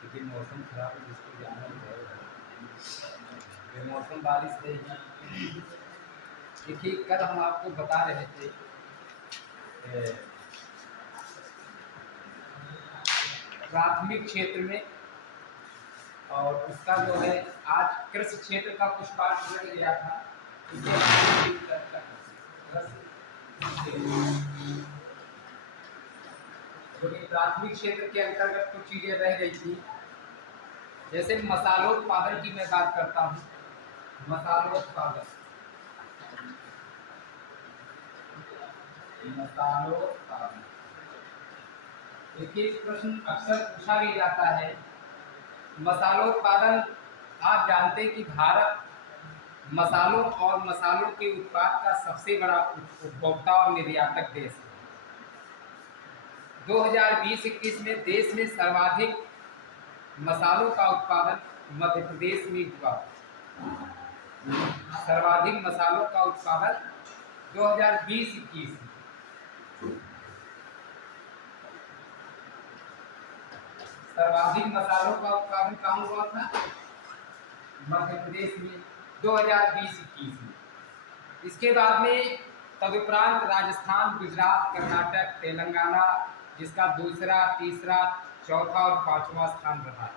लेकिन मौसम खराब है, जिसको जाना ही है। मौसम बारिश रहेगी। देखिए, कल हम आपको बता रहे थे प्राथमिक क्षेत्र में, और उसका जो है आज कृषि क्षेत्र का कुछ पाठ रह गया था। क्योंकि प्राथमिक क्षेत्र के अंतर्गत कुछ चीजें रह गई थी, जैसे मसालोत्पादन की मैं बात करता हूँ। मसालोत्पादन देखिए, प्रश्न अक्सर पूछा भी जाता है। मसालोत्पादन, आप जानते हैं कि भारत मसालों और मसालों के उत्पाद का सबसे बड़ा उपभोक्ता और निर्यातक देश है। 2020-21 में देश में सर्वाधिक मसालों का उत्पादन मध्य प्रदेश में हुआ। सर्वाधिक मसालों का उत्पादन 2020-21 में सर्वाधिक मसालों का उत्पादन कहाँ हुआ था? मध्य प्रदेश में 2020-21 में। इसके बाद में तदुपरांत राजस्थान, गुजरात, कर्नाटक, तेलंगाना, जिसका दूसरा, तीसरा, चौथा और पांचवा स्थान रहा है।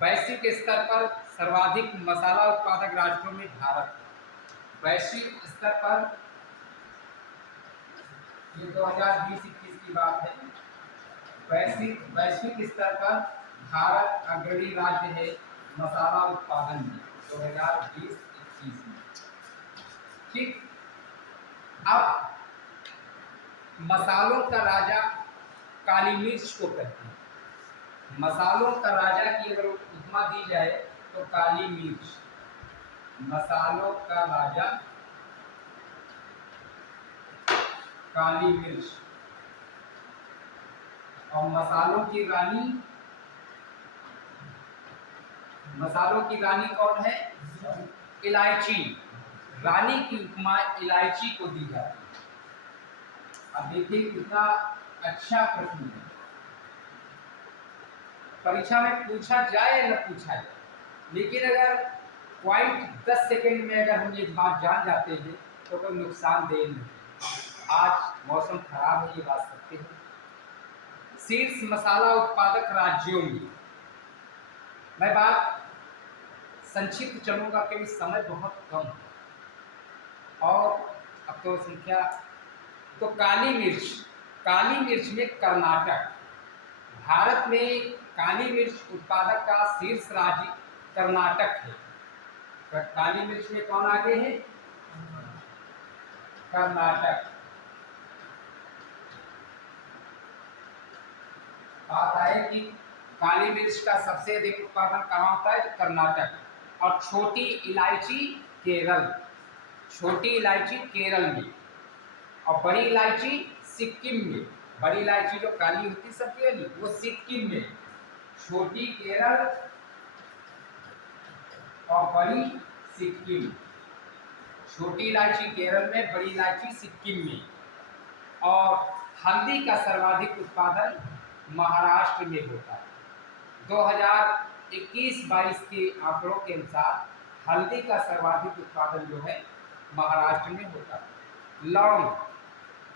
वैश्विक स्तर पर सर्वाधिक मसाला उत्पादक राष्ट्रों में भारत है। वैश्विक स्तर पर, ये 2020-21 की बात है, वैश्विक स्तर पर भारत अग्रणी राज्य है मसाला उत्पादन में 2020-21 में। ठीक, अब मसालों का राजा काली मिर्च को कहते हैं। मसालों का राजा की अगर उपमा दी जाए तो काली मिर्च। मसालों का राजा काली मिर्च, और मसालों की रानी कौन है? इलायची। रानी की उपमा इलायची को दी जाती है। अब देखिए कितना अच्छा प्रश्न है। परीक्षा में पूछा जाए या न पूछा जाए, लेकिन अगर पॉइंट 10 सेकेंड में अगर हम ये बात जान जाते हैं तो कोई नुकसानदेह नहीं। आज मौसम खराब है, ये बात सत्य है। शीर्ष मसाला उत्पादक राज्यों में मैं बात संक्षिप्त चलूंगा क्योंकि समय बहुत कम है, और अब तो संख्या, तो काली मिर्च में कर्नाटक। भारत में काली मिर्च उत्पादक का शीर्ष राज्य कर्नाटक है। काली मिर्च में कौन आगे है? कर्नाटक। बात है कि काली मिर्च का सबसे अधिक उत्पादन कहाँ होता है? तो कर्नाटक। और छोटी इलायची केरल। छोटी इलायची केरल में, और बड़ी इलायची सिक्किम में। बड़ी इलायची जो काली होती सब्जी वाली, वो सिक्किम में। छोटी केरल और बड़ी सिक्किम। छोटी इलायची केरल में, बड़ी इलायची सिक्किम में। और हल्दी का सर्वाधिक उत्पादन महाराष्ट्र में होता है। 2021-22 के आंकड़ों के अनुसार हल्दी का सर्वाधिक उत्पादन जो है महाराष्ट्र में होता है।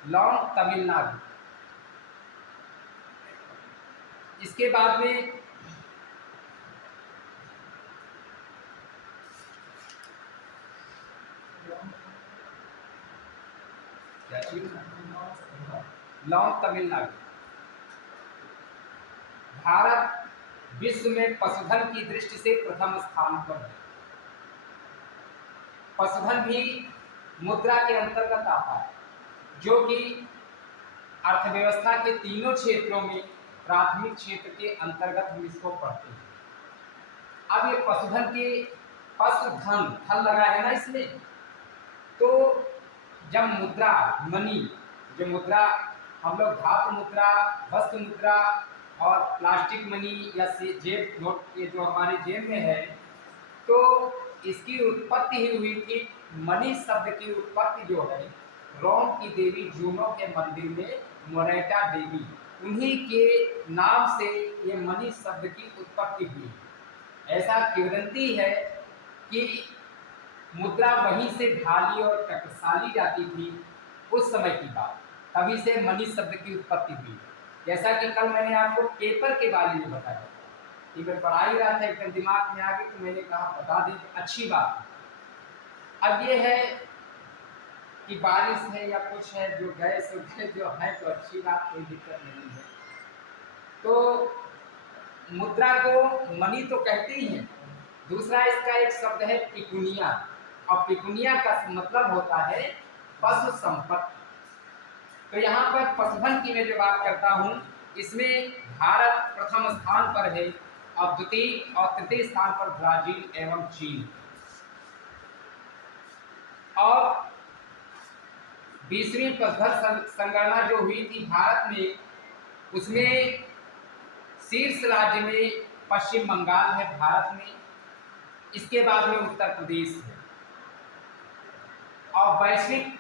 लौंग तमिलनाडु। इसके बाद में क्या चीज? लौंग तमिलनाडु। भारत विश्व में पशुधन की दृष्टि से प्रथम स्थान पर है। पशुधन भी मुद्रा के अंतर्गत आता है, जो कि अर्थव्यवस्था के तीनों क्षेत्रों में प्राथमिक क्षेत्र के अंतर्गत हम इसको पढ़ते हैं। अब ये पशुधन के पशुधन धन लगा है ना इसमें, तो जब मुद्रा मनी, जो मुद्रा हम लोग धातु मुद्रा, वस्तु मुद्रा और प्लास्टिक मनी या जेब नोट, ये जो हमारे जेब में है, तो इसकी उत्पत्ति ही हुई थी। मनी शब्द की उत्पत्ति जो है रोम की देवी जूनो के मंदिर में मोरेटा देवी, उन्हीं के नाम से ये मनी शब्द की उत्पत्ति हुई। ऐसा किंवदंती है कि मुद्रा वहीं से ढाली और टकसाली जाती थी उस समय की बात, तभी से मनी शब्द की उत्पत्ति हुई। जैसा कि कल मैंने आपको पेपर के बारे में बताया कि मैं पढ़ा ही रहा था, एकदम दिमाग में आ गई तो मैंने कहा बता दी, अच्छी बात है। अब ये है कि बारिश है या कुछ है, जो गए सो गए, जो है तो अच्छी बात, कोई दिक्कत नहीं है। तो मुद्रा को मनी तो कहते ही हैं। दूसरा इसका एक शब्द है पिकुनिया, और पिकुनिया का मतलब होता है पशु संपत्ति। तो यहाँ पर पशुधन की मैं जो बात करता हूँ, इसमें भारत प्रथम स्थान पर है और द्वितीय और तृतीय स्थान पर ब्राजील एवं चीन। और 20वीं पशुधन संगणना जो हुई थी भारत में, उसमें शीर्ष राज्य में पश्चिम बंगाल है भारत में, इसके बाद में उत्तर प्रदेश है। और वैश्विक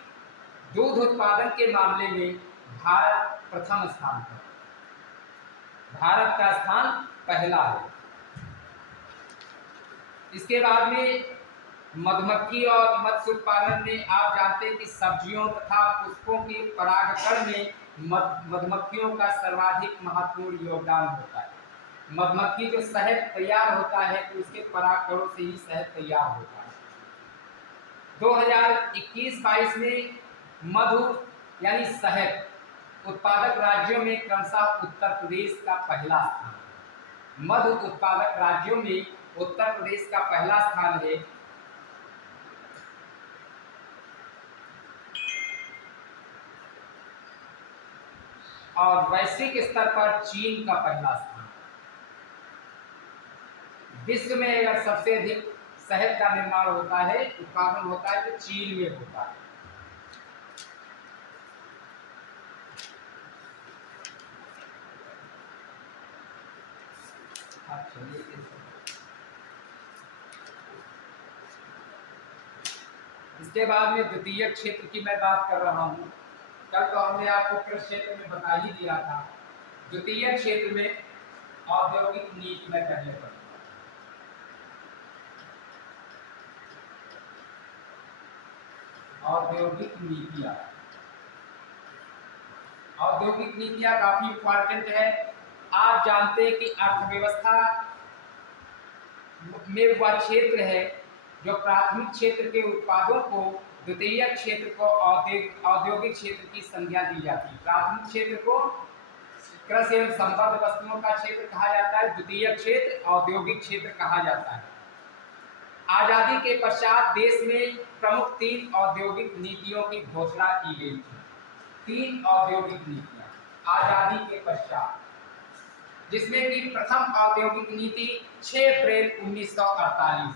दूध उत्पादन के मामले में भारत प्रथम स्थान पर, भारत का स्थान पहला है। इसके बाद में मधुमक्खी और मत्स्य उत्पादन में आप जानते हैं कि सब्जियों तथा पुष्पों के परागकण में मधुमक्खियों का सर्वाधिक महत्वपूर्ण योगदान होता है। मधुमक्खी जो शहद तैयार होता है तो उसके परागकणों से ही शहद तैयार होता है। 2021-22 में मधु यानी शहद उत्पादक राज्यों में क्रमशः उत्तर प्रदेश का पहला स्थान। मधु उत्पादक राज्यों में उत्तर प्रदेश का पहला स्थान है। और वैश्विक स्तर पर चीन का पहला स्थान। विश्व में अगर सबसे अधिक शहद का निर्माण होता है, उत्पादन होता है, तो चीन में होता है। इसके बाद में द्वितीय क्षेत्र की मैं बात कर रहा हूँ। कल तो हमने आपको कृषि क्षेत्र में बता ही दिया था। द्वितीय क्षेत्र में औद्योगिक नीति में पहले पर औद्योगिक नीतियां, औद्योगिक नीतियां काफी इंपॉर्टेंट है। आप जानते हैं कि अर्थव्यवस्था में वह क्षेत्र है जो प्राथमिक क्षेत्र के उत्पादों को, द्वितीय क्षेत्र को औद्योगिक क्षेत्र की संज्ञा दी जाती है। प्राथमिक क्षेत्र को कृषि एवं संबद्ध वस्तुओं का क्षेत्र कहा जाता है, द्वितीय क्षेत्र औद्योगिक क्षेत्र कहा जाता है। आजादी के पश्चात देश में प्रमुख 3 औद्योगिक नीतियों की घोषणा की गई थी। 3 औद्योगिक नीतियां आजादी के पश्चात, जिसमें कि प्रथम औद्योगिक नीति 6 अप्रैल 1948,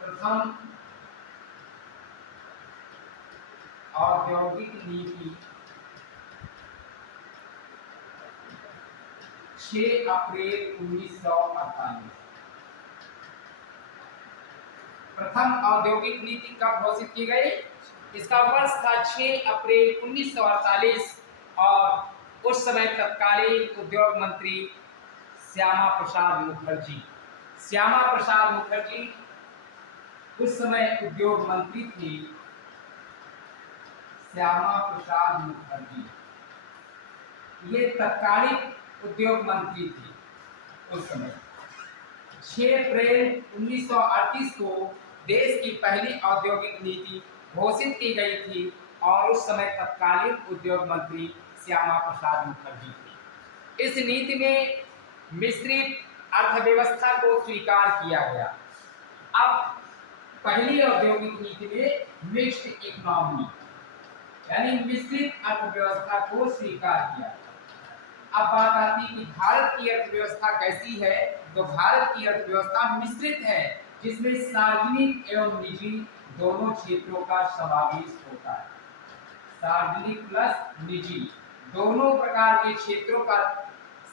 प्रथम औद्योगिक नीति 6 अप्रैल 1948। प्रथम औद्योगिक नीति कब घोषित की गई? इसका वर्ष था 6 अप्रैल 1948 और उस समय तत्कालीन उद्योग मंत्री श्यामा प्रसाद मुखर्जी, श्यामा प्रसाद मुखर्जी उस समय उद्योग मंत्री थी। श्यामा प्रसाद मुखर्जी ये तत्कालीन उद्योग मंत्री थी उस समय। 6 अप्रैल 1938 को देश की पहली औद्योगिक नीति घोषित की गई थी और उस समय तत्कालीन उद्योग मंत्री श्यामा प्रसाद मुखर्जी थे। इस नीति में मिश्रित अर्थव्यवस्था को स्वीकार किया गया। अब पहली औद्योगिक नीति में मिक्स्ड इकोनॉमी यानी मिश्रित अर्थव्यवस्था को स्वीकार किया। अब बात आती है कि भारत की अर्थव्यवस्था कैसी है, तो भारत की अर्थव्यवस्था मिश्रित है, जिसमें सार्वजनिक एवं निजी दोनों क्षेत्रों का समावेश होता है। सार्वजनिक प्लस निजी दोनों प्रकार के क्षेत्रों का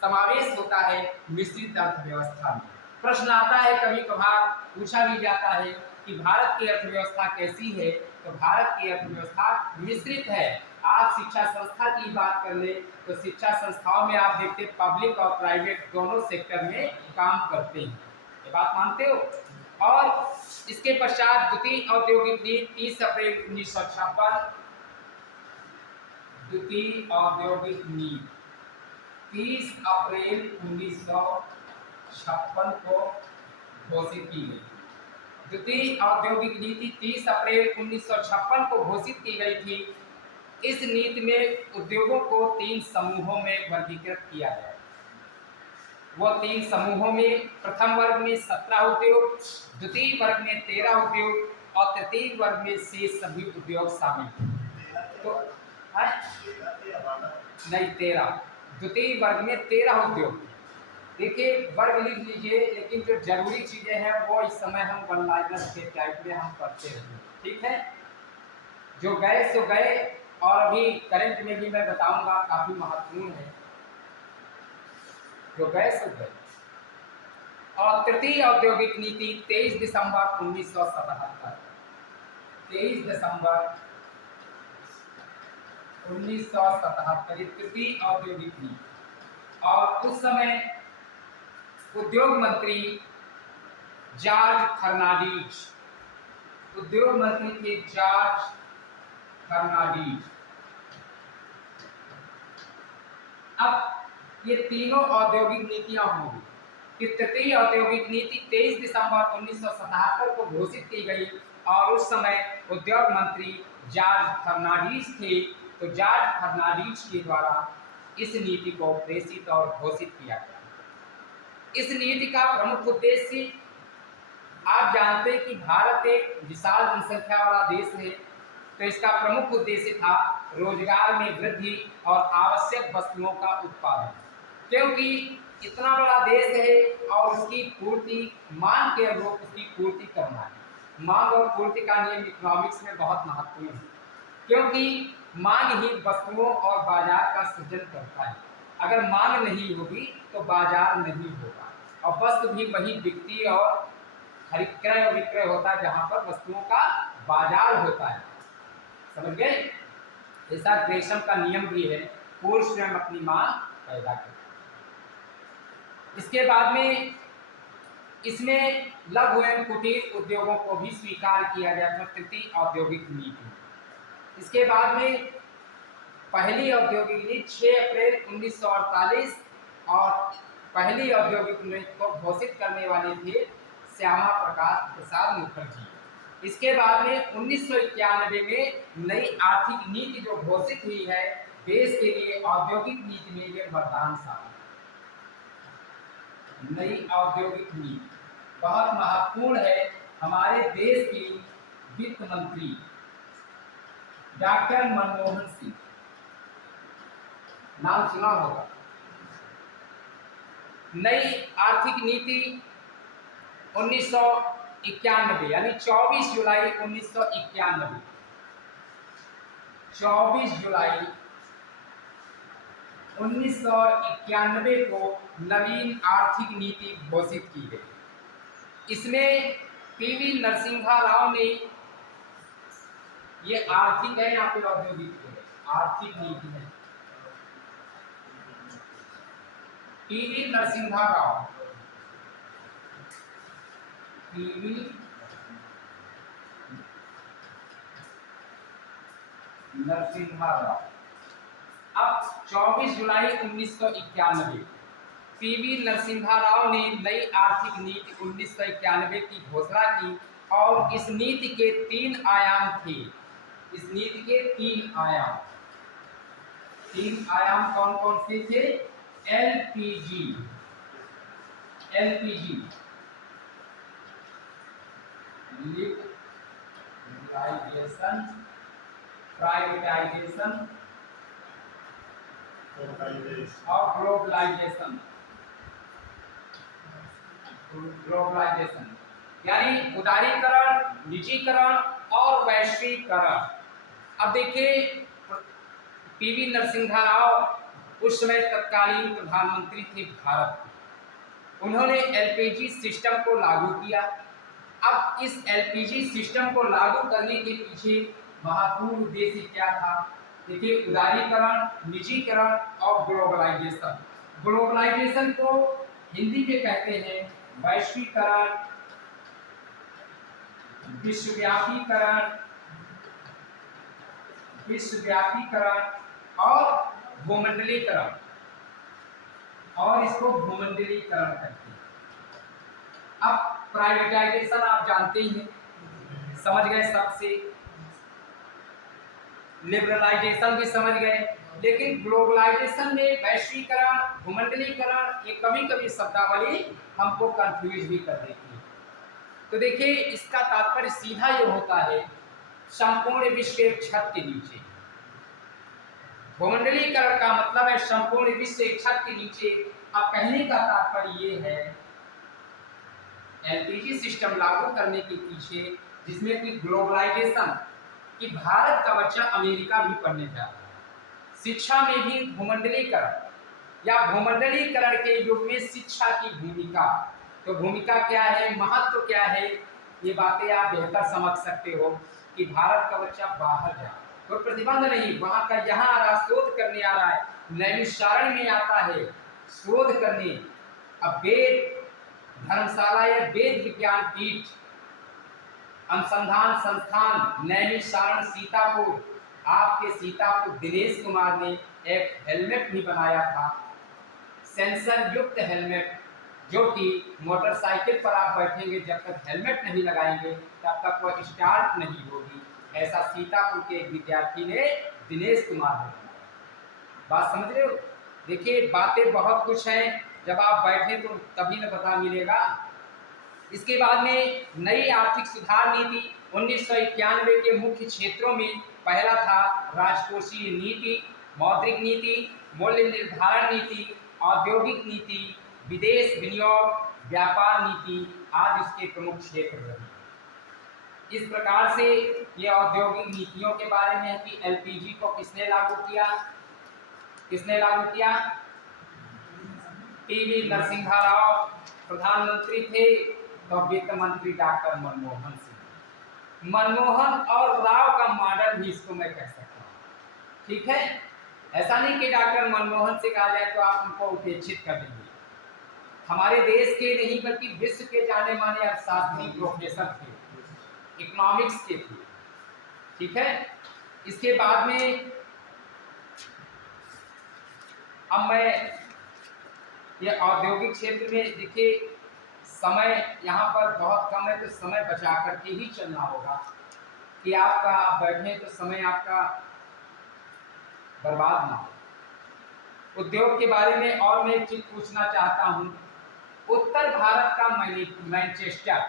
समावेश होता है मिश्रित अर्थव्यवस्था में। प्रश्न आता है, कभी कभार पूछा भी जाता है कि भारत की अर्थव्यवस्था कैसी है, तो भारत की अर्थव्यवस्था मिश्रित है। आप शिक्षा संस्था की बात कर ले तो शिक्षा संस्थाओं में आप देखते पब्लिक और प्राइवेट दोनों सेक्टर में काम करते हैं, ये बात मानते हो। और इसके पश्चात द्वितीय औद्योगिक नीति 30 अप्रैल 1956, द्वितीय औद्योगिक नीति 30 अप्रैल 1956 को घोषित की गई। द्वितीय औद्योगिक नीति 30 अप्रैल 1956 को घोषित की गई थी। इस नीति में उद्योगों को 3 समूहों में वर्गीकृत किया गया। वो 3 समूहों में प्रथम वर्ग में 17 उद्योग, द्वितीय वर्ग में 13 उद्योग और तृतीय वर्ग में शेष सभी उद्योग शामिल हैं। तो नहीं 13, द्वितीय वर्ग में 13 उद्योग। देखिए वर्ग लिख लीजिए, लेकिन जो जरूरी चीजें हैं वो इस समय हम वन लाइनर के टाइप में हम पढ़ते हैं, ठीक है। जो गए सो गए, और अभी करंट में भी मैं बताऊंगा, काफी महत्वपूर्ण है, जो गए सो गए। और तृतीय औद्योगिक नीति 23 दिसंबर 1977, 23 दिसंबर 1977 तृतीय औद्योगिक नीति। और उस समय उद्योग मंत्री जॉर्ज फर्नांडीज, उद्योग मंत्री थे जॉर्ज फर्नांडीज। अब ये तीनों औद्योगिक नीतियां होंगी कि तृतीय औद्योगिक नीति 23 दिसंबर 1977 को घोषित की गई, और उस समय उद्योग मंत्री जॉर्ज फर्नांडीज थे। तो जॉर्ज फर्नांडीज के द्वारा इस नीति को प्रेषित और घोषित किया गया। इस नीति का प्रमुख उद्देश्य, आप जानते हैं कि भारत एक विशाल जनसंख्या वाला देश है, तो इसका प्रमुख उद्देश्य था रोजगार में वृद्धि और आवश्यक वस्तुओं का उत्पादन। क्योंकि इतना बड़ा देश है और उसकी पूर्ति मांग के अनुरूप उसकी पूर्ति करना है। मांग और पूर्ति का नियम इकोनॉमिक्स में बहुत महत्वपूर्ण है, क्योंकि मांग ही वस्तुओं और बाजार का सृजन करता है। अगर मांग नहीं होगी तो बाजार नहीं होगा, और वस्तु भी वही बिकती और खरीद क्रय और विक्रय होता है जहां पर वस्तुओं का बाजार होता है। समझ गए? ऐसा ग्रेशम का नियम भी है, पूर्व स्वयं अपनी मांग पैदा करता है। इसके बाद में इसमें लघु एवं कुटीर उद्योगों को भी स्वीकार किया गया था तृतीय औद्योगिक नीति। इसके बाद में पहली औद्योगिक नीति 6 अप्रैल 1948, और पहली औद्योगिक नीति को घोषित करने वाले थे श्यामा प्रसाद मुखर्जी। इसके बाद में 1991 में नई आर्थिक नीति जो घोषित हुई है देश के लिए, औद्योगिक नीति में ये वरदान शामिल। नई औद्योगिक नीति बहुत महत्वपूर्ण है। हमारे देश की वित्त मंत्री डॉक्टर मनमोहन सिंह, नाम सुना होगा। नई आर्थिक नीति 1991 यानी 24 जुलाई 1991, 24 जुलाई 1991 को नवीन आर्थिक नीति घोषित की गई। इसमें पीवी नरसिम्हा राव ने, ये आर्थिक है, यहाँ पे औद्योगिक है, आर्थिक नीति है, पीवी नरसिम्हा राव, पीवी नरसिम्हा राव। अब 24 जुलाई 1991 पीवी नरसिम्हा राव ने नई आर्थिक नीति 1991 की घोषणा की, और इस नीति के 3 आयाम थे। इस नीति के 3 आयाम, 3 आयाम कौन कौन से थे? एलपीजी, एलपीजी लिबरलाइजेशन, प्राइवेटाइजेशन, और 4 और ग्लोबलाइजेशन। ग्लोबलाइजेशन यानी उदारीकरण, निजीकरण और वैश्वीकरण। अब देखिए, पीवी नरसिम्हा राव उस समय तत्कालीन प्रधानमंत्री थे भारत के। उन्होंने एलपीजी सिस्टम को लागू किया। अब इस एलपीजी सिस्टम को लागू करने के पीछे महत्वपूर्ण उद्देश्य क्या था? देखिए, उदारीकरण, निजीकरण और ग्लोबलाइजेशन। ग्लोबलाइजेशन को हिंदी में कहते हैं वैश्वीकरण, विश्वव्यापीकरण, और भूमंडलीकरण, और इसको भूमंडलीकरण कहते हैं। अब प्राइवेटाइजेशन आप जानते ही हैं, समझ गए सबसे, लिबरलाइजेशन भी समझ गए, लेकिन ग्लोबलाइजेशन में वैश्वीकरण, भूमंडलीकरण, ये कभी कभी शब्दावली हमको कंफ्यूज भी कर देती है। तो देखिए, इसका तात्पर्य सीधा ये होता है संपूर्ण विश्व एक छत के नीचे। भूमंडलीकरण का मतलब है संपूर्ण विश्व एक छत के नीचे। अब कहने का तात्पर्य ये है एलपीजी सिस्टम लागू करने के पीछे, जिसमें कि ग्लोबलाइजेशन, कि भारत का बच्चा अमेरिका भी पढ़ने जाता है, शिक्षा में भी भूमंडलीकरण या भूमंडलीकरण के युग में शिक्षा की भूमिका, तो भूमिका क्या है, महत्व क्या है, ये बातें आप बेहतर समझ सकते हो कि भारत का बच्चा बाहर जाए, कोई प्रतिबंध नहीं, वहां का यहाँ आ रहा, शोध करने आ रहा है, नैमिषारण्य में आता है शोध करने। अब वेद धर्मशाला या वेद विज्ञान पीठ अनुसंधान संस्थान नैमिषारण्य सीतापुर, आपके सीतापुर दिनेश कुमार ने एक हेलमेट भी बनाया था, सेंसर युक्त हेलमेट, जो कि मोटरसाइकिल पर आप बैठेंगे, जब तक हेलमेट नहीं लगाएंगे तब तक वह स्टार्ट नहीं होगी। ऐसा सीतापुर के एक विद्यार्थी ने, दिनेश कुमार ने बनाया। बात समझ रहे हो? देखिए, बातें बहुत कुछ हैं, जब आप बैठे तो तभी न पता मिलेगा। इसके बाद में नई आर्थिक सुधार नीति 1991 के मुख्य क्षेत्रों में पहला था राजकोषीय नीति, मौद्रिक नीति, मूल्य निर्धारण नीति, औद्योगिक नीति, विदेश विनियोग, व्यापार नीति आदि इसके प्रमुख क्षेत्र रहे। इस प्रकार से ये औद्योगिक नीतियों के बारे में है कि एलपीजी को किसने लागू किया, किसने लागू किया? पीवी नरसिम्हा राव प्रधानमंत्री थे, तो वित्त मंत्री डॉक्टर मनमोहन सिंह। मनमोहन और राव का मॉडल भी इसको मैं कह सकता हूँ, ठीक है? ऐसा नहीं कि डॉक्टर मनमोहन से कहा जाए तो आप उनको उपेक्षित कर देंगे। हमारे देश के नहीं बल्कि विश्व के जाने माने अर्थशास्त्री प्रोफेसर थे, इकोनॉमिक्स के थे, ठीक है? इसके बाद में अब मैं ये औद्योगिक क्षेत्र में, देखिए समय यहाँ पर बहुत कम है, तो समय बचा करके ही चलना होगा कि आप बैठे तो समय आपका बर्बाद ना हो। उद्योग के बारे में और मैं एक चीज पूछना चाहता हूँ। उत्तर भारत का मैनचेस्टर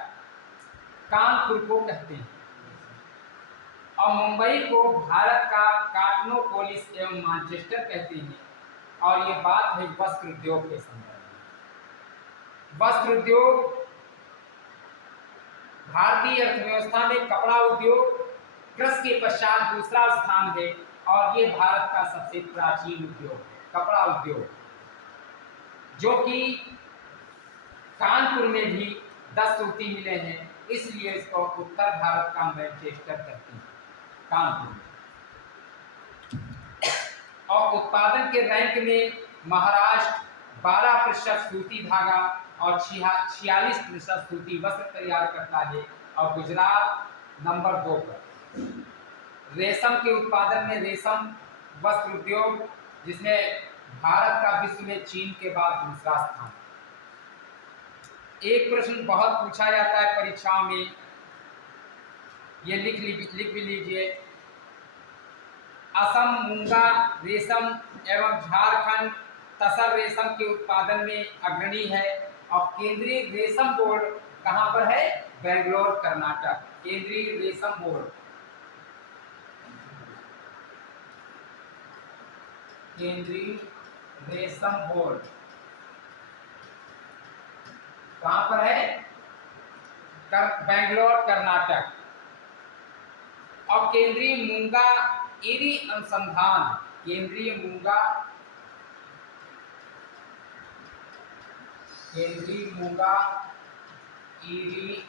कानपुर को कहते हैं, और मुंबई को भारत का काटनोपोलिस एवं मैनचेस्टर कहते हैं। और ये बात है वस्त्र उद्योग के संदर्भ में। वस्त्र उद्योग भारतीय अर्थव्यवस्था में कपड़ा उद्योग कृषि के पश्चात दूसरा स्थान है, और ये भारत का सबसे प्राचीन उद्योग है, कपड़ा उद्योग, जो कि कानपुर में भी 10 सूती मिले हैं, इसलिए इसको उत्तर भारत का मैनचेस्टर कहते हैं, कानपुर। और उत्पादन के रैंक में महाराष्ट्र 12% सूती धागा और 46% सूती वस्त्र तैयार करता है, और गुजरात नंबर 2 पर। रेशम के उत्पादन में रेशम वस्त्र उद्योग, जिसमें भारत का विश्व में चीन के बाद दूसरा स्थान। एक प्रश्न बहुत पूछा जाता है परीक्षाओं में, ये लिख भी लीजिए। असम मूंगा रेशम एवं झारखंड तसर रेशम के उत्पादन में अग्रणी है, और केंद्रीय रेशम बोर्ड कहाँ पर है? बेंगलोर, कर्नाटक। केंद्रीय रेशम बोर्ड, केंद्रीय रेशम बोर्ड कहाँ पर है? बेंगलोर कर्नाटक। और केंद्रीय मूंगा ईरी अनुसंधान, केंद्रीय मूंगा ईरी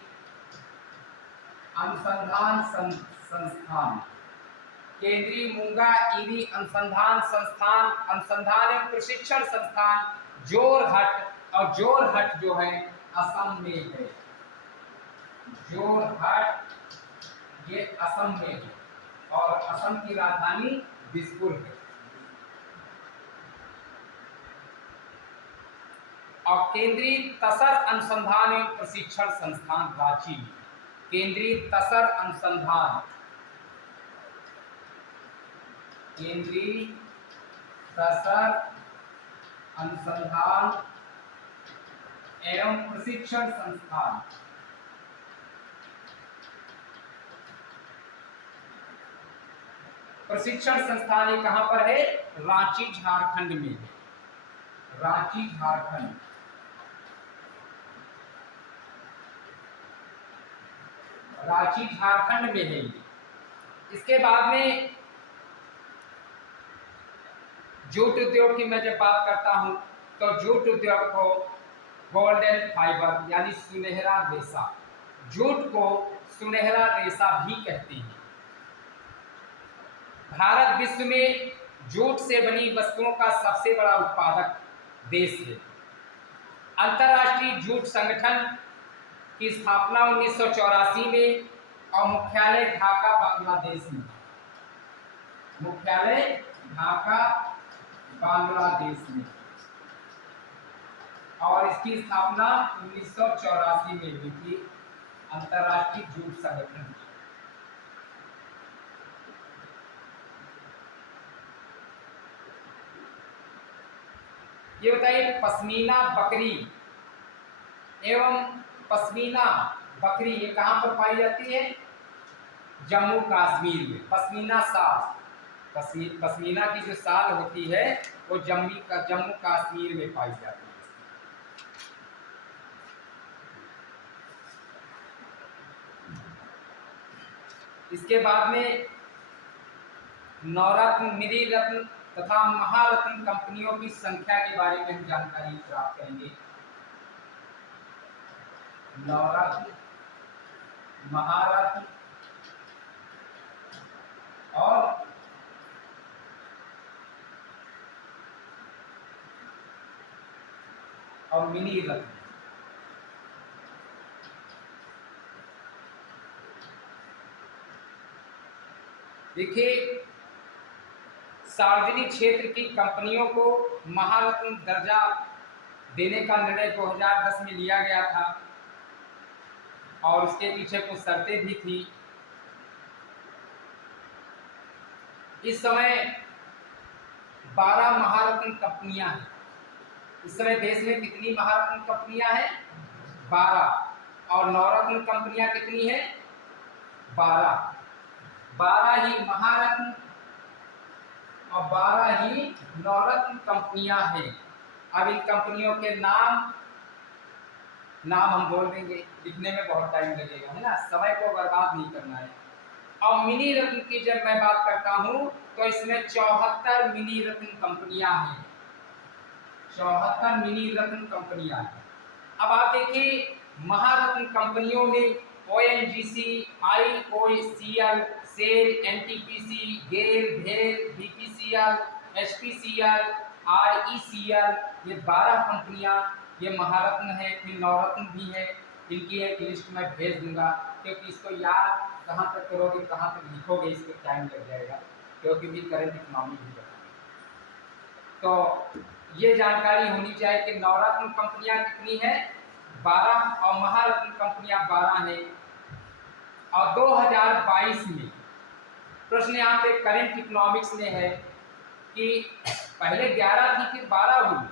अनुसंधान संस्थान, केंद्रीय मूंगा ईरी अनुसंधान संस्थान, अनुसंधान एवं प्रशिक्षण संस्थान जोरहट। और जोरहट जो है असम में है, जोरहट ये असम में है और असम की राजधानी दिसपुर है। और केंद्रीय तसर अनुसंधान एवं प्रशिक्षण संस्थान रांची में, केंद्रीय तसर अनुसंधान, केंद्रीय तसर अनुसंधान एवं प्रशिक्षण संस्थान। प्रशिक्षण संस्थान ये कहां पर है? रांची झारखंड में है, रांची झारखंड। रांची झारखंड में है। इसके बाद में जूट उद्योग की मैं जब बात करता हूं तो जूट उद्योग को गोल्डन फाइबर यानी सुनहरा रेशा, जूट को सुनहरा रेशा भी कहते हैं। भारत विश्व में जूट से बनी वस्तुओं का सबसे बड़ा उत्पादक देश है। अंतर्राष्ट्रीय जूट संगठन की स्थापना 1984 में और मुख्यालय ढाका बांग्लादेश में, मुख्यालय ढाका बांग्लादेश में, और इसकी स्थापना 1984 में हुई थी अंतर्राष्ट्रीय जूट संगठन। ये बताइए पश्मीना बकरी एवं पश्मीना बकरी ये कहां पर पाई जाती है? जम्मू कश्मीर में। पश्मीना साल, पश्मीना की जो साल होती है वो जम्मू कश्मीर में पाई जाती है। इसके बाद में नवरत्न, मिनी रत्न तथा महारत्न कंपनियों की संख्या के बारे में हम जानकारी प्राप्त करेंगे। नवरत्न, महारत्न और मिनी रत्न। देखिए सार्वजनिक क्षेत्र की कंपनियों को महारत्न दर्जा देने का निर्णय 2010 में लिया गया था और उसके पीछे कुछ शर्तें भी थी। इस समय 12 महारत्न कंपनियां हैं। इस समय देश में कितनी महारत्न कंपनियां हैं? 12। और नवरत्न कंपनियां कितनी हैं? 12। 12 ही महारत्न और 12 ही नवरत्न कंपनियां हैं। अब इन कंपनियों के नाम हम बोल देंगे, लिखने में बहुत टाइम लगेगा, है ना, समय को बर्बाद नहीं करना है। और मिनी रत्न की जब मैं बात करता हूं तो इसमें 74 मिनी रत्न कंपनियां हैं, 74 मिनी रत्न कंपनियां हैं। अब आप देखिए महारत्न कंपनियों में ONGC, IOCL, सेल, NTPC, गेल, भेल, BPCL, HPCL, RECL, ये 12 कंपनियां ये महारत्न है। फिर नवरत्न भी है। इनकी एक लिस्ट मैं भेज दूंगा, क्योंकि इसको याद कहाँ तक करोगे, कहाँ तक लिखोगे, इसको टाइम लग जाएगा, क्योंकि भी करंट इकोनॉमी भी बताएंगे। तो ये जानकारी होनी चाहिए कि नवरत्न कंपनियां कितनी है? 12 और महारत्न कंपनियां 12 हैं। और 2022 में प्रश्न यहाँ पे करंट इकोनॉमिक्स में है कि पहले 11 थी फिर 12 हुई,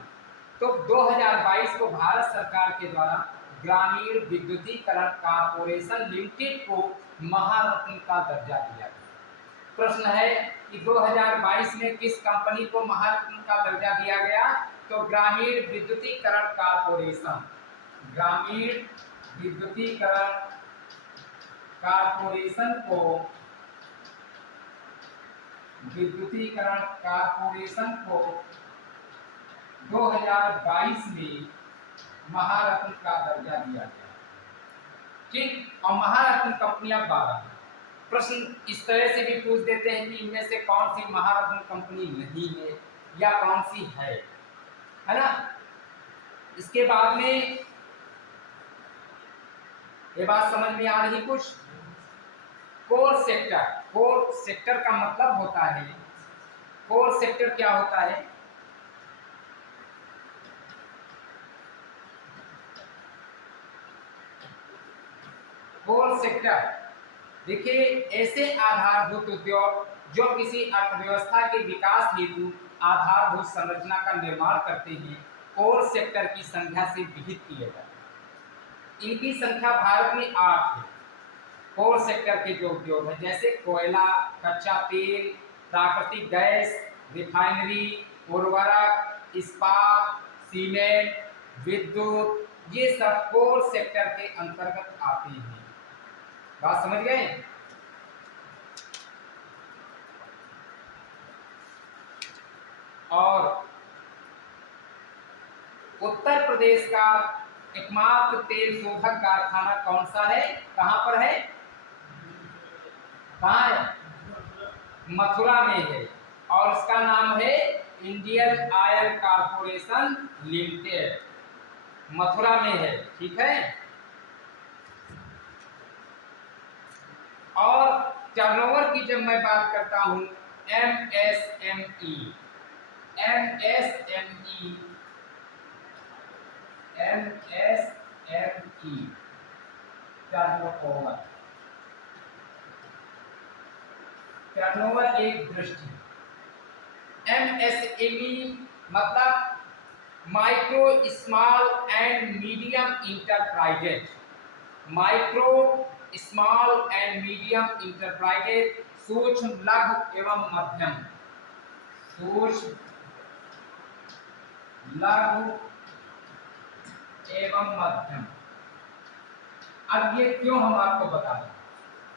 तो 2022 को भारत सरकार के द्वारा ग्रामीण विद्युतीकरण कॉर्पोरेशन लिमिटेड को महारत्न का दर्जा दिया गया। प्रश्न है कि 2022 में किस कंपनी को महारत्न का दर्जा दिया गया? तो ग्रामीण विद्युतीकरण कारपोरेशन, ग्रामीण विद्युतीकरण कारपोरेशन को, विद्युतीकरण कारपोरेशन को 2022 में महारत्न का दर्जा दिया गया। ठीक, और महारत्न कंपनियां 12। प्रश्न इस तरह से भी पूछ देते हैं कि इनमें से कौन सी महारत्न कंपनी नहीं है या कौन सी है ना। इसके बाद में ये बात समझ में आ रही कुछ? कोर सेक्टर, कोर सेक्टर का मतलब होता है, कोर सेक्टर क्या होता है? कोर सेक्टर देखिए ऐसे आधारभूत उद्योग जो किसी अर्थव्यवस्था के विकास हेतु आधारभूत संरचना का निर्माण करते हैं, कोर सेक्टर की संख्या से विहित किए जाते हैं। इनकी संख्या भारत में 8 है। कोर सेक्टर के जो उद्योग है जैसे कोयला, कच्चा तेल, प्राकृतिक गैस, रिफाइनरी, उर्वरक, इस्पात, सीमेंट, विद्युत, ये सब कोर सेक्टर के अंतर्गत आते हैं। बात समझ गए? और उत्तर प्रदेश का एकमात्र तेल शोधक कारखाना कौन सा है? कहां पर है? कहां है? मथुरा में है, और इसका नाम है Indian oil corporation limited, Mathura में है। ठीक है। और टर्नओवर की जब मैं बात करता हूं, MSME, MSME, MSME turnover, turnover एक दृष्टि। एमएसएमई मतलब micro small and medium enterprises, micro small and medium enterprises, सूक्ष्म लघु एवं मध्यम, सूक्ष्म लघु एवं मध्यम। अब ये क्यों हम आपको बता दें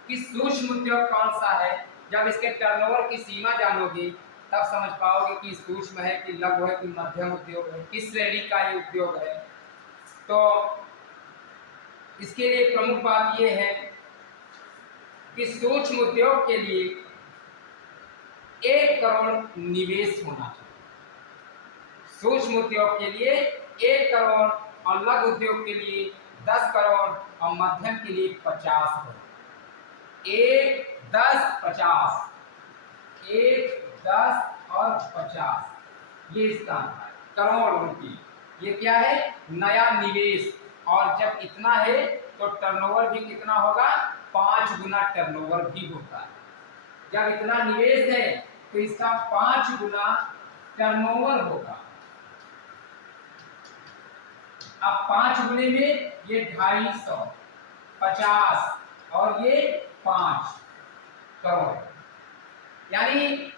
कि सूक्ष्म उद्योग कौन सा है? जब इसके टर्नओवर की सीमा जानोगे तब समझ पाओगे कि सूक्ष्म है कि लघु है कि मध्यम उद्योग है, किस श्रेणी का ये उद्योग है। तो इसके लिए प्रमुख बात यह है कि सूक्ष्म उद्योग के लिए 1 करोड़ निवेश होना चाहिए। सूक्ष्म उद्योग के लिए 1 करोड़ और लघु उद्योग के लिए 10 करोड़ और मध्यम के लिए 50 करोड़। 1, 10, 50, 1, 10 और 50, ये इसका करोड़ रुपये। ये क्या है? नया निवेश। और जब इतना है तो टर्नओवर भी कितना होगा? 5 गुना टर्नओवर भी होता है। जब इतना निवेश है तो इसका 5 गुना टर्नओवर होगा। अब 5 गुने में ये 250, 50 और ये 5 करोड़। यानी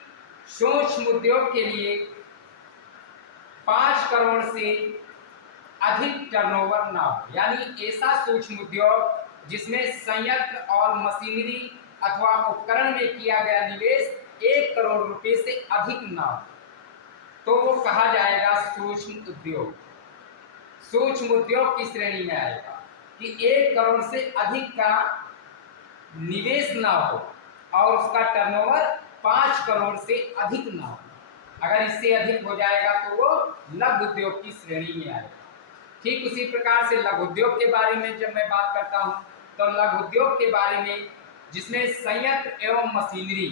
सूक्ष्म उद्योग के लिए 5 करोड़ से अधिक टर्नओवर ना हो, यानी ऐसा सूक्ष्म उद्योग जिसमें संयंत्र और मशीनरी अथवा उपकरण में किया गया निवेश 1 करोड़ रुपए से अधिक ना हो, तो वो कहा जाएगा सूक्ष्म उद्योग। सूक्ष्म उद्योग की श्रेणी में आएगा कि 1 करोड़ से अधिक का निवेश ना हो और उसका टर्नओवर 5 करोड़ से अधिक ना हो। अगर इससे अधिक हो जाएगा तो वो लघु उद्योग की श्रेणी में आएगा। ठीक उसी प्रकार से लघु उद्योग के बारे में जब मैं बात करता हूं तो लघु उद्योग के बारे में जिसमें संयंत्र एवं मशीनरी,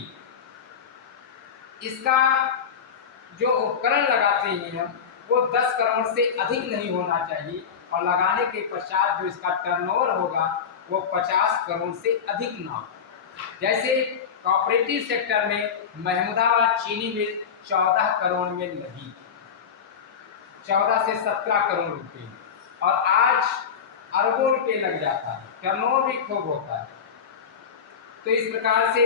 इसका जो उपकरण लगाते हैं हम, वो 10 करोड़ से अधिक नहीं होना चाहिए और लगाने के पश्चात जो इसका टर्नओवर होगा वो 50 करोड़ से अधिक ना हो। जैसे कोऑपरेटिव सेक्टर में महमूदाबाद चीनी मिल 14 करोड़ में लगी, 14 से 17 करोड़ रुपए, और आज अरबों रुपए लग जाता है, टर्नओवर भी खूब होता है। तो इस प्रकार से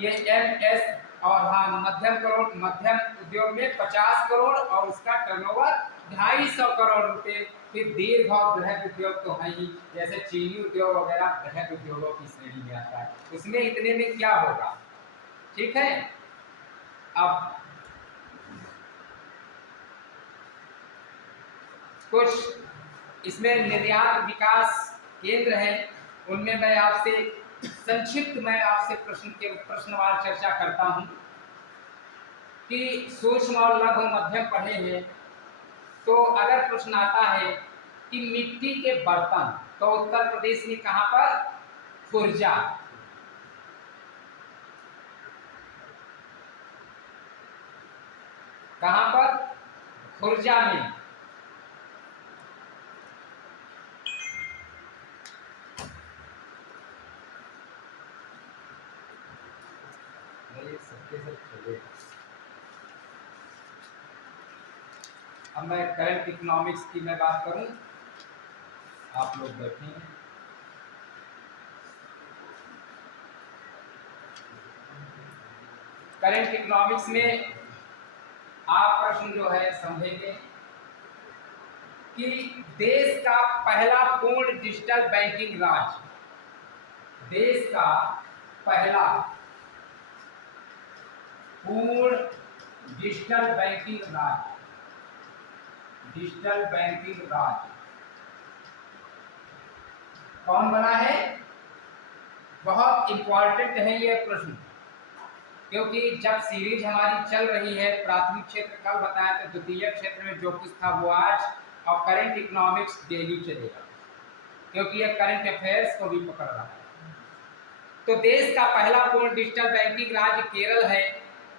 ये MS और हाँ मध्यम उद्योग में 50 करोड़ और उसका टर्नओवर 250 करोड़ रुपए। फिर दीर्घ और बृहद उद्योग तो है ही, जैसे चीनी उद्योग वगैरह बृहद उद्योगों की श्रेणी में आता है, उसमें इतने में क्या होगा। ठीक है, अब कुछ इसमें निर्यात विकास केंद्र हैं, उनमें मैं आपसे संक्षिप्त प्रश्नवार चर्चा करता हूं कि सूक्ष्म और लघु मध्यम पढ़े हैं तो अगर प्रश्न आता है कि मिट्टी के बर्तन, तो उत्तर प्रदेश में कहां पर, खुर्जा। कहां पर, खुर्जा में। अब मैं करंट इकोनॉमिक्स की मैं बात करूं, आप लोग बैठे हैं। करंट इकोनॉमिक्स में आप प्रश्न जो है समझेंगे कि देश का पहला पूर्ण डिजिटल बैंकिंग राज्य, देश का पहला पूर्ण डिजिटल बैंकिंग राज्य, डिजिटल बैंकिंग राज्य कौन बना है। बहुत इंपॉर्टेंट है ये प्रश्न, क्योंकि जब सीरीज हमारी चल रही है, प्राथमिक क्षेत्र कल बताया था, द्वितीय क्षेत्र में जो कुछ था वो आज, और करंट इकोनॉमिक्स डेली चलेगा, क्योंकि ये करंट अफेयर्स को भी पकड़ रहा है। तो देश का पहला पूर्ण डिजिटल बैंकिंग राज्य केरल है,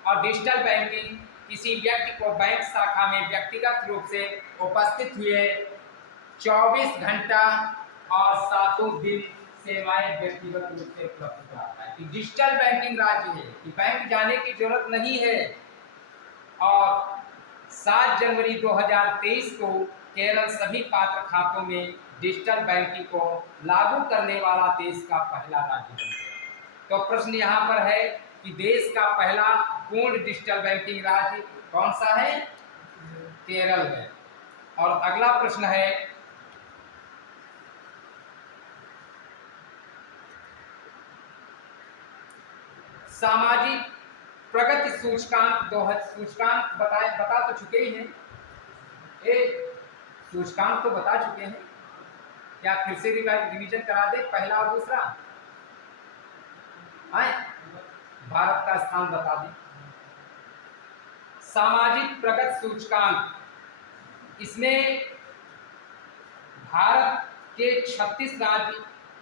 और डिजिटल बैंकिंग किसी व्यक्ति को बैंक शाखा में व्यक्तिगत रूप से उपस्थित हुए 24 घंटा और 7 दिन सेवाएं व्यक्तिगत रूप से उपलब्ध कराता है। कि डिजिटल बैंकिंग राज्य है, कि बैंक जाने की जरूरत नहीं है। और 7 जनवरी 2023 को केरल सभी पात्र खातों में डिजिटल बैंकिंग को लागू करने वाला देश का पहला राज्य बन गया। तो प्रश्न यहाँ पर है कि देश का पहला पूर्ण डिजिटल बैंकिंग राज्य कौन सा है, केरल है। और अगला प्रश्न है, सामाजिक प्रगति सूचकांक बता तो चुके ही हैं, सूचकांक तो बता चुके हैं, क्या फिर से रिवीजन करा दे, पहला और दूसरा आए, भारत का स्थान बता दें। सामाजिक प्रगति सूचकांक, इसमें भारत के 36 राज्य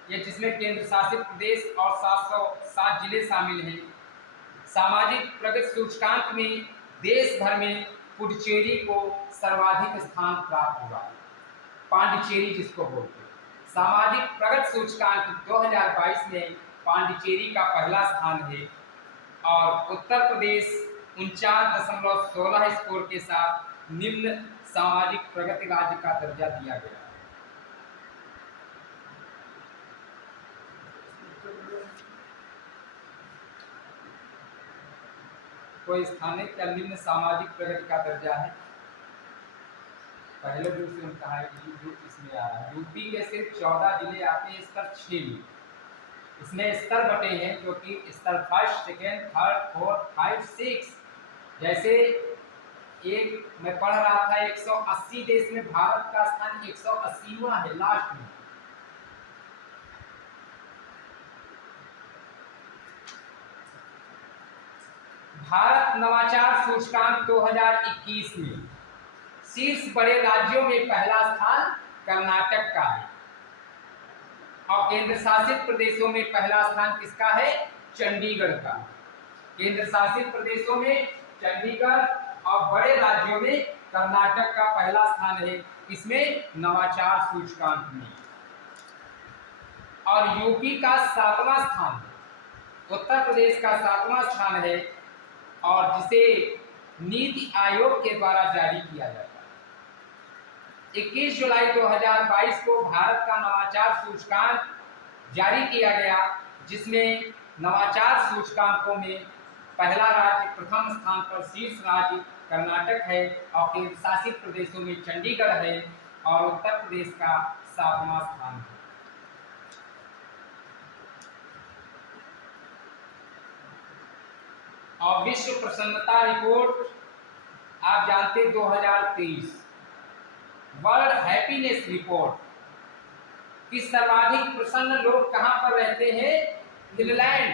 या जिसमें केंद्र शासित प्रदेश और 707 जिले शामिल हैं। सामाजिक प्रगति सूचकांक में देश भर में पुडुचेरी को सर्वाधिक स्थान प्राप्त हुआ, पांडिचेरी जिसको बोलते हैं। सामाजिक प्रगति सूचकांक 2022 में पांडिचेरी का पहला स्थान है, और उत्तर प्रदेश 49.16 स्कोर के साथ निम्न सामाजिक प्रगति राज्य का दर्जा दिया गया। कोई स्थान है क्या निम्न सामाजिक प्रगति का दर्जा है, पहले दूसरे में कहा है, इसमें आ रहा है। यूपी के सिर्फ 14 जिले आते हैं स्तर 6 में, इसमें स्तर बटे हैं, जो कि स्तर 1st, 2nd, 3rd, 4th, 5, 6। जैसे एक मैं पढ़ रहा था 180 देश में भारत का स्थान 180वां है, लास्ट में। भारत नवाचार सूचकांक 2021 में शीर्ष बड़े राज्यों में पहला स्थान कर्नाटक का है, और केंद्र शासित प्रदेशों में पहला स्थान किसका है, चंडीगढ़ का। केंद्र शासित प्रदेशों में चंडीगढ़ और बड़े राज्यों में कर्नाटक का पहला स्थान है, इसमें नवाचार सूचकांक में। और यूपी का 7वां स्थान, उत्तर प्रदेश का 7वां स्थान है, और जिसे नीति आयोग के द्वारा जारी किया जाता है। 21 जुलाई 2022 को भारत का नवाचार सूचकांक जारी किया गया, जिसमें नवाचार सूचकांकों में पहला राज्य, प्रथम स्थान पर शीर्ष राज्य कर्नाटक है और केंद्र शासित प्रदेशों में चंडीगढ़ है और उत्तर प्रदेश का 7वां स्थान है। और विश्व प्रसन्नता रिपोर्ट आप जानते 2023 वर्ल्ड हैप्पीनेस रिपोर्ट कि सर्वाधिक प्रसन्न लोग कहां पर रहते हैं? फिनलैंड।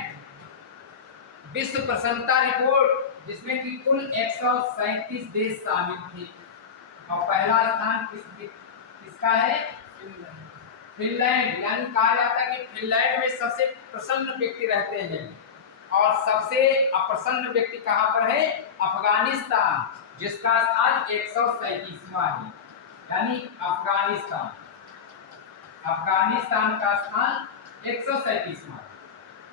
विश्व प्रसन्नता रिपोर्ट जिसमें कि कुल 137 देश शामिल थे और पहला स्थान किसका है? फिनलैंड। यानी कहा जाता है कि फिनलैंड में सबसे प्रसन्न व्यक्ति रहते हैं और सबसे अप्रसन्न व्यक्ति कहां पर है? अफगानिस्तान, जिसका स्थान 137वां है। यानी अफगानिस्तान का स्थान 137वां।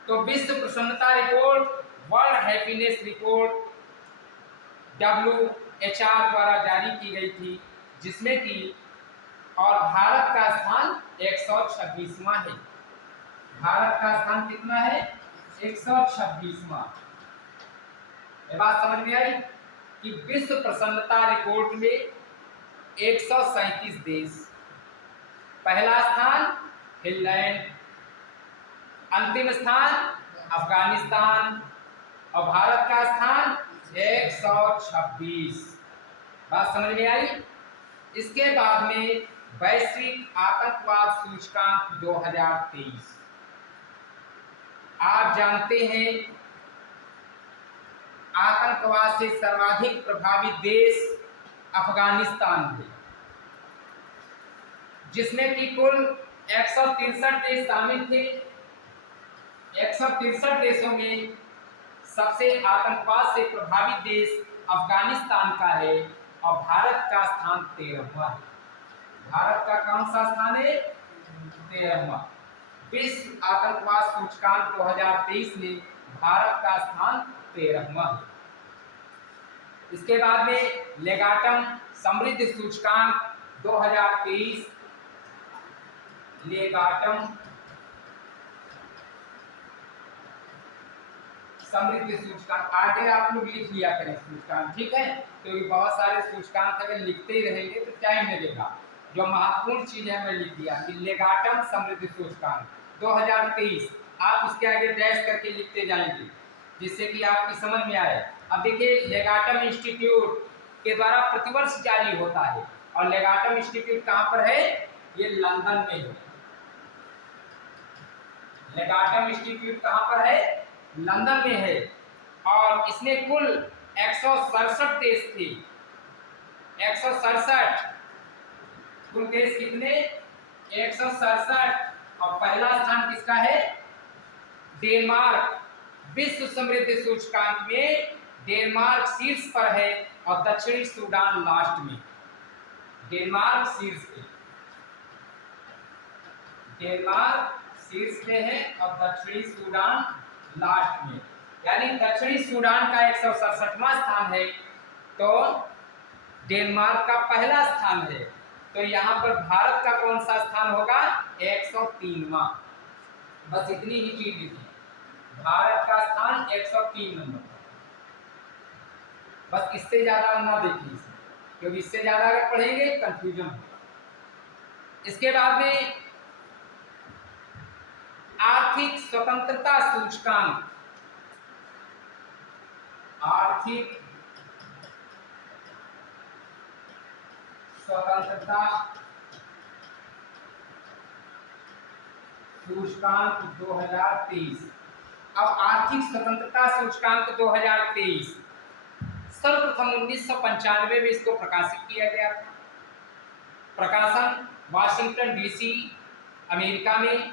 तो विश्व प्रसन्नता report, world happiness report WHR द्वारा जारी की गई थी, जिसमें कि और भारत का स्थान 126वां है। भारत का स्थान कितना है? 126वां। ये बात समझ में आई कि विश्व प्रसन्नता रिपोर्ट में 137 देश, पहला स्थान फिनलैंड, अंतिम स्थान अफगानिस्तान और भारत का स्थान 126। बात समझ में आई? इसके बाद में वैश्विक आतंकवाद सूचकांक 2023 आप जानते हैं आतंकवाद से सर्वाधिक प्रभावित देश अफगानिस्तान है, जिसमें कि कुल 163 देश शामिल थे। 163 देशों में सबसे आतंकवाद से प्रभावित देश अफगानिस्तान का है और भारत का स्थान 13वां है। भारत का कौन सा स्थान है? 13वां। विश्व आतंकवाद सूचकांक 2023 में भारत का स्थान 13वां है। इसके बाद में लेगाटम समृद्धि सूचकांक 2023, लेगाटम समृद्धि सूचकांक आगे आप लोग लिख लिया करें सूचकांक, ठीक है? तो ये बहुत सारे सूचकांक अगर लिखते ही रहेंगे तो टाइम लगेगा। जो महत्वपूर्ण चीज है मैं लिख दिया कि लेगाटम समृद्धि सूचकांक 2023, आप उसके आगे डैश करके लिखते जाएंगे जिससे कि आपकी समझ में आए। अब देखिए लेगाटम इंस्टीट्यूट के द्वारा प्रतिवर्ष जारी होता है और लेगाटम इंस्टीट्यूट कहाँ पर है? ये लंदन में है। लेगाटम इंस्टीट्यूट कहाँ पर है? लंदन में है और इसमें कुल 167 देश थे। 167 कुल देश कितने? 167। और पहला स्थान किसका है? डेनमार्क। विश्व समृद्धि सूचकांक में डेनमार्क शीर्ष पर है और दक्षिणी सूडान लास्ट में। डेनमार्क शीर्ष पे, डेनमार्क शीर्ष पे है और दक्षिणी सूडान लास्ट में। यानी दक्षिणी सूडान का 167वां स्थान है तो डेनमार्क का पहला स्थान है। तो यहाँ पर भारत का कौन सा स्थान होगा? 103वां। बस इतनी ही चीज लिखी, भारत का स्थान 103 नंबर। बस इससे ज्यादा ना देखिए क्योंकि इससे ज्यादा अगर पढ़ेंगे कंफ्यूजन होगा। इसके बाद में आर्थिक स्वतंत्रता सूचकांक, आर्थिक स्वतंत्रता सूचकांक 2023। अब आर्थिक स्वतंत्रता सूचकांक 2023 सर्वप्रथम 1995 में इसको प्रकाशित किया गया था। प्रकाशन वाशिंगटन DC अमेरिका में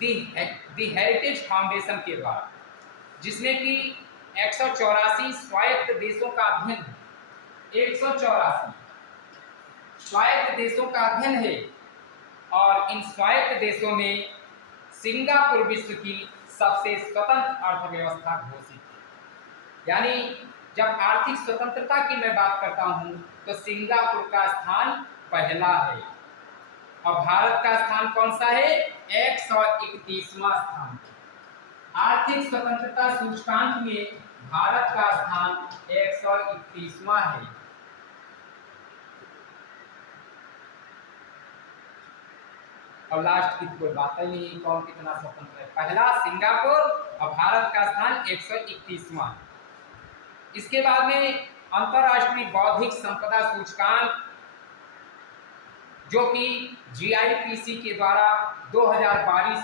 दी हेरिटेज फाउंडेशन के द्वारा, जिसमें कि 184 स्वायत्त देशों का अध्ययन है। 184 स्वायत्त देशों का अध्ययन है और इन स्वायत्त देशों में सिंगापुर विश्व की सबसे स्वतंत्र अर्थव्यवस्था घोषित है। यानी जब आर्थिक स्वतंत्रता की मैं बात करता हूं तो सिंगापुर का स्थान पहला है और भारत का स्थान कौन सा है? 131वां स्थान। आर्थिक स्वतंत्रता सूचकांक में भारत का स्थान 131वां है। और लास्ट की कोई बात ही नहीं, कौन कितना स्वतंत्र है। पहला सिंगापुर और भारत का स्थान 131वां। इसके बाद में अंतरराष्ट्रीय बौद्धिक संपदा सूचकांक, जो कि GIPC के द्वारा 2012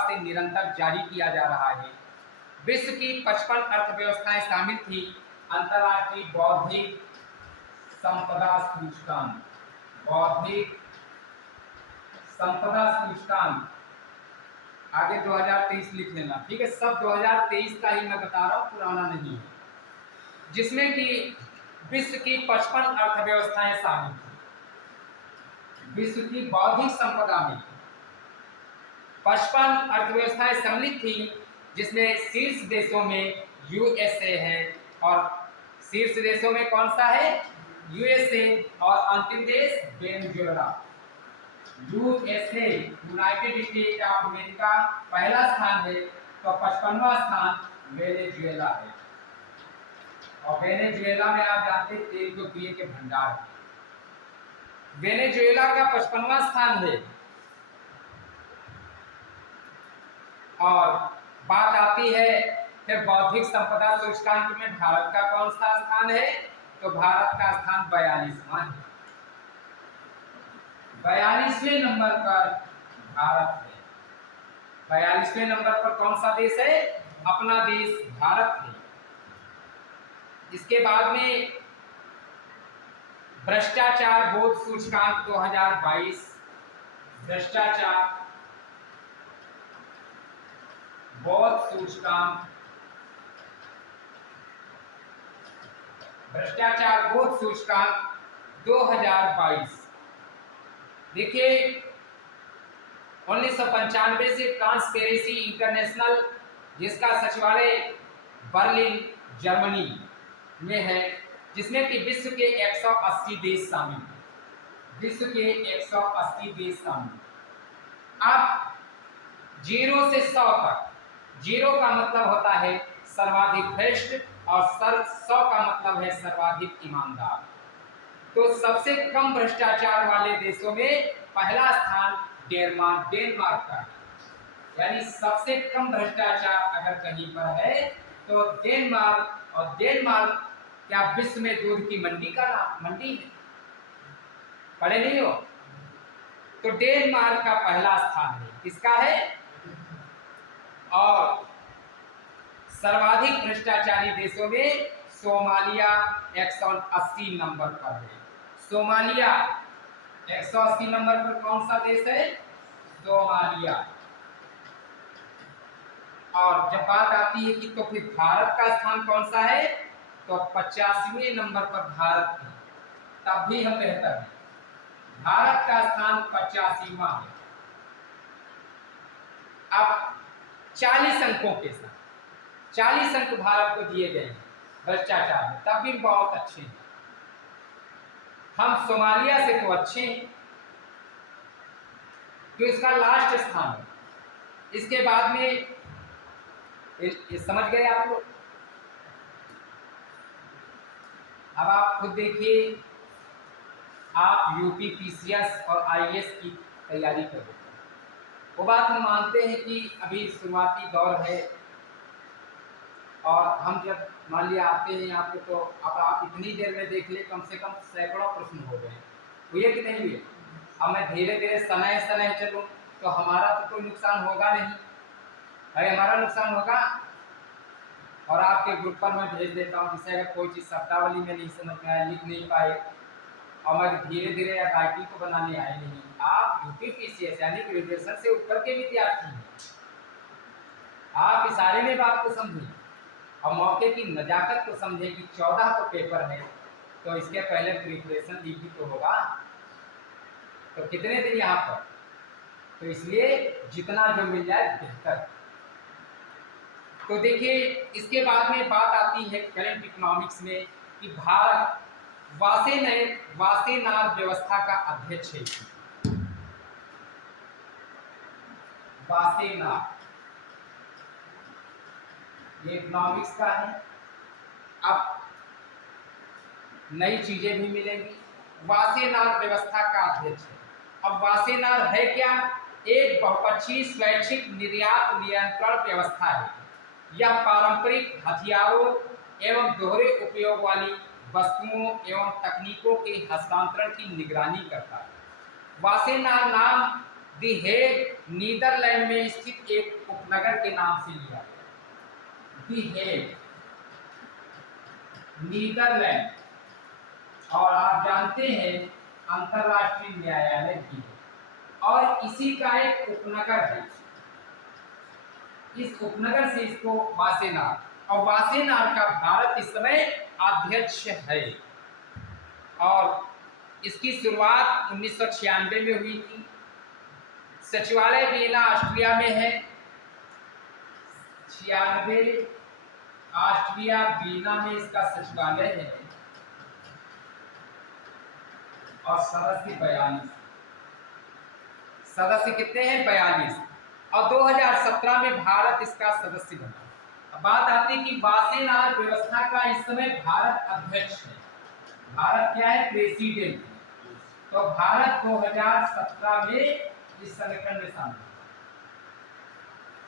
से निरंतर जारी किया जा रहा है। विश्व की 55 अर्थव्यवस्थाएं शामिल थी अंतरराष्ट्रीय बौद्धिक संपदा सूचकांक। बौद्धिक संपदा सूचकांक आगे 2023 लिख लेना, ठीक है। सब 2023 का ही मैं बता रहा हूँ, पुराना नहीं है। जिसमें कि विश्व की 55 अर्थव्यवस्थाएं शामिल थी। विश्व की बौद्धिक संपदा में 55 अर्थव्यवस्थाएं सम्मिलित थी, जिसमें शीर्ष देशों में USA है। और शीर्ष देशों में कौन सा है? USA। और अंतिम देश Venezuela. USA United state of America पहला स्थान है, तो 55वां स्थान वेनेजुएला है। और वेनेजुएला में आप जानते हैं तेल के प्रिय के भंडार है। वेनेजुएला का 55वां स्थान है। और बात आती है फिर बौद्धिक संपदा सूचकांक में भारत का कौन सा स्थान है? तो भारत का स्थान 42वां है। 42वें नंबर पर भारत है। 42वें नंबर पर कौन सा देश है? अपना देश भारत है। इसके बाद में भ्रष्टाचार बोध सूचकांक 2022। भ्रष्टाचार बोध सूचकांक, भ्रष्टाचार बोध सूचकांक 2022। देखिए 1995 से ट्रांसपेरेंसी इंटरनेशनल, जिसका सचिवालय बर्लिन जर्मनी में है, जिसमें कि विश्व के 180 देश शामिल हैं। विश्व के 180 देश शामिल। अब 0 से 100 तक, 0 का मतलब होता है सर्वाधिक भ्रष्ट और 100 का मतलब है सर्वाधिक ईमानदार। तो सबसे कम भ्रष्टाचार वाले देशों में पहला स्थान डेनमार्क का है। यानी सबसे कम भ्रष्टाचार अगर कहीं पर है तो डेनमार्क। और डेनमार्क क्या विश्व में दूध की मंडी है? पढ़े नहीं हो? तो डेनमार्क का पहला स्थान है। किसका है? और सर्वाधिक भ्रष्टाचारी देशों में सोमालिया 180 नंबर पर है। सोमालिया 180 नंबर पर कौन सा देश है? सोमालिया। और जब बात आती है कि तो फिर भारत का स्थान कौन सा है, तो 85वें नंबर पर भारत है। तब भी हम बेहतर हैं। भारत का स्थान 85वां है। अब 40 अंकों के साथ 40 अंक भारत को दिए गए हैं भ्रष्टाचार में, तब भी बहुत अच्छे हैं। हम सोमालिया से तो अच्छे हैं, जो इसका लास्ट स्थान है। इसके बाद में ये समझ गए आप लोग? अब आप खुद देखिए, आप UPPCS और IAS की तैयारी करो। वो बात हम मानते हैं कि अभी शुरुआती दौर है, और हम जब मान लिया आते हैं यहाँ पे, तो अब आप इतनी देर में देख ले कम से कम सैकड़ों प्रश्न हो गए। हुए कि नहीं हुए? अब मैं धीरे धीरे सनह चलूँ तो हमारा तो कोई नुकसान होगा नहीं। भाई हमारा नुकसान होगा। और आपके ग्रुप पर मैं भेज देता हूँ, जिससे अगर कोई चीज़ शब्दावली में नहीं समझ में आया, लिख नहीं पाए, और मैं धीरे धीरे FIT को बनाने आए नहीं। आप UPPCS यानी ग्रेजुएशन से ऊपर के विद्यार्थी हैं। आप इशारे में बात को समझें और मौके की नजाकत को समझें कि 14 को पेपर है, तो इसके पहले प्रिपरेशन लिखी तो होगा। तो कितने दिन यहाँ पर, तो इसलिए जितना जो मिल जाए बेहतर। तो देखिए इसके बाद में बात आती है करंट इकोनॉमिक्स में कि भारत वासेनार व्यवस्था का अध्यक्ष है। वासेनार ये इकोनॉमिक्स का है। अब नई चीजें भी मिलेंगी। वासेनार व्यवस्था का अध्यक्ष है। अब वासेनार है क्या? एक बहुपक्षीय स्वैच्छिक निर्यात नियंत्रण व्यवस्था है। यह पारंपरिक हथियारों एवं दोहरे उपयोग वाली वस्तुओं एवं तकनीकों के हस्तांतरण की निगरानी करता है। वासेनार नाम दी हेग नीदरलैंड में स्थित एक उपनगर के नाम से लिया गया। दी हेग नीदरलैंड, और आप जानते हैं अंतरराष्ट्रीय न्यायालय भी है, और इसी का एक उपनगर है। इस उपनगर से इसको वासेनार, और वासेनार का भारत इस समय अध्यक्ष है। और इसकी शुरुआत 1996 में हुई थी। सचिवालय वियना ऑस्ट्रिया में है। 96 ऑस्ट्रिया वियना में इसका सचिवालय है। और सदस्य 42। सदस्य कितने हैं? 42। और 2017 में भारत इसका सदस्य बना। अब बात आती है कि वासेनार व्यवस्था का इस समय भारत अध्यक्ष है। भारत क्या है? प्रेसिडेंट। तो भारत 2017 में इस संगठन में शामिल,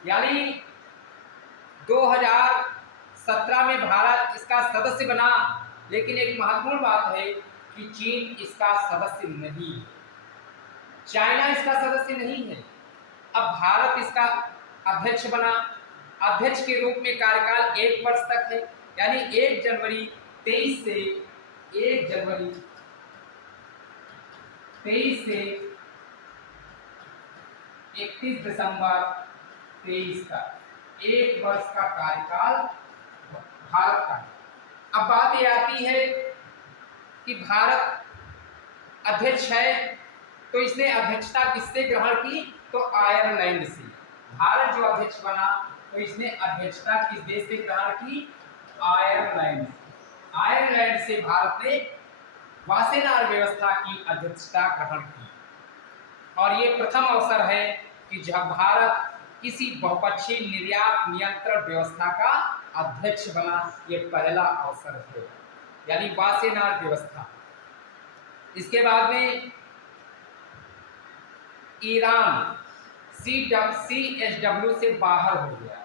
यानी 2017 में भारत इसका सदस्य बना। लेकिन एक महत्वपूर्ण बात है कि चीन इसका सदस्य नहीं है, चाइना इसका सदस्य नहीं है। अब भारत इसका अध्यक्ष बना। अध्यक्ष के रूप में कार्यकाल 1 वर्ष तक है, यानी 1 जनवरी 23 से 1 जनवरी 23 से 31 दिसंबर 23 तक 1 वर्ष का कार्यकाल भारत का। अब बात ये आती है कि भारत अध्यक्ष है, तो इसने अध्यक्षता किससे ग्रहण की? तो आयरलैंड से। भारत जो अध्यक्ष बना तो इसने अध्यक्षता किस देश से ग्रहण की? आयरलैंड। आयरलैंड से भारत ने वासेनार व्यवस्था की अध्यक्षता ग्रहण की। और ये प्रथम अवसर है कि जब भारत किसी बहुपक्षीय निर्यात नियंत्रण व्यवस्था का अध्यक्ष बना, ये पहला अवसर है, यानी वासेनार व्यवस्था। इसके बाद में ईरान CSW से बाहर हो गया।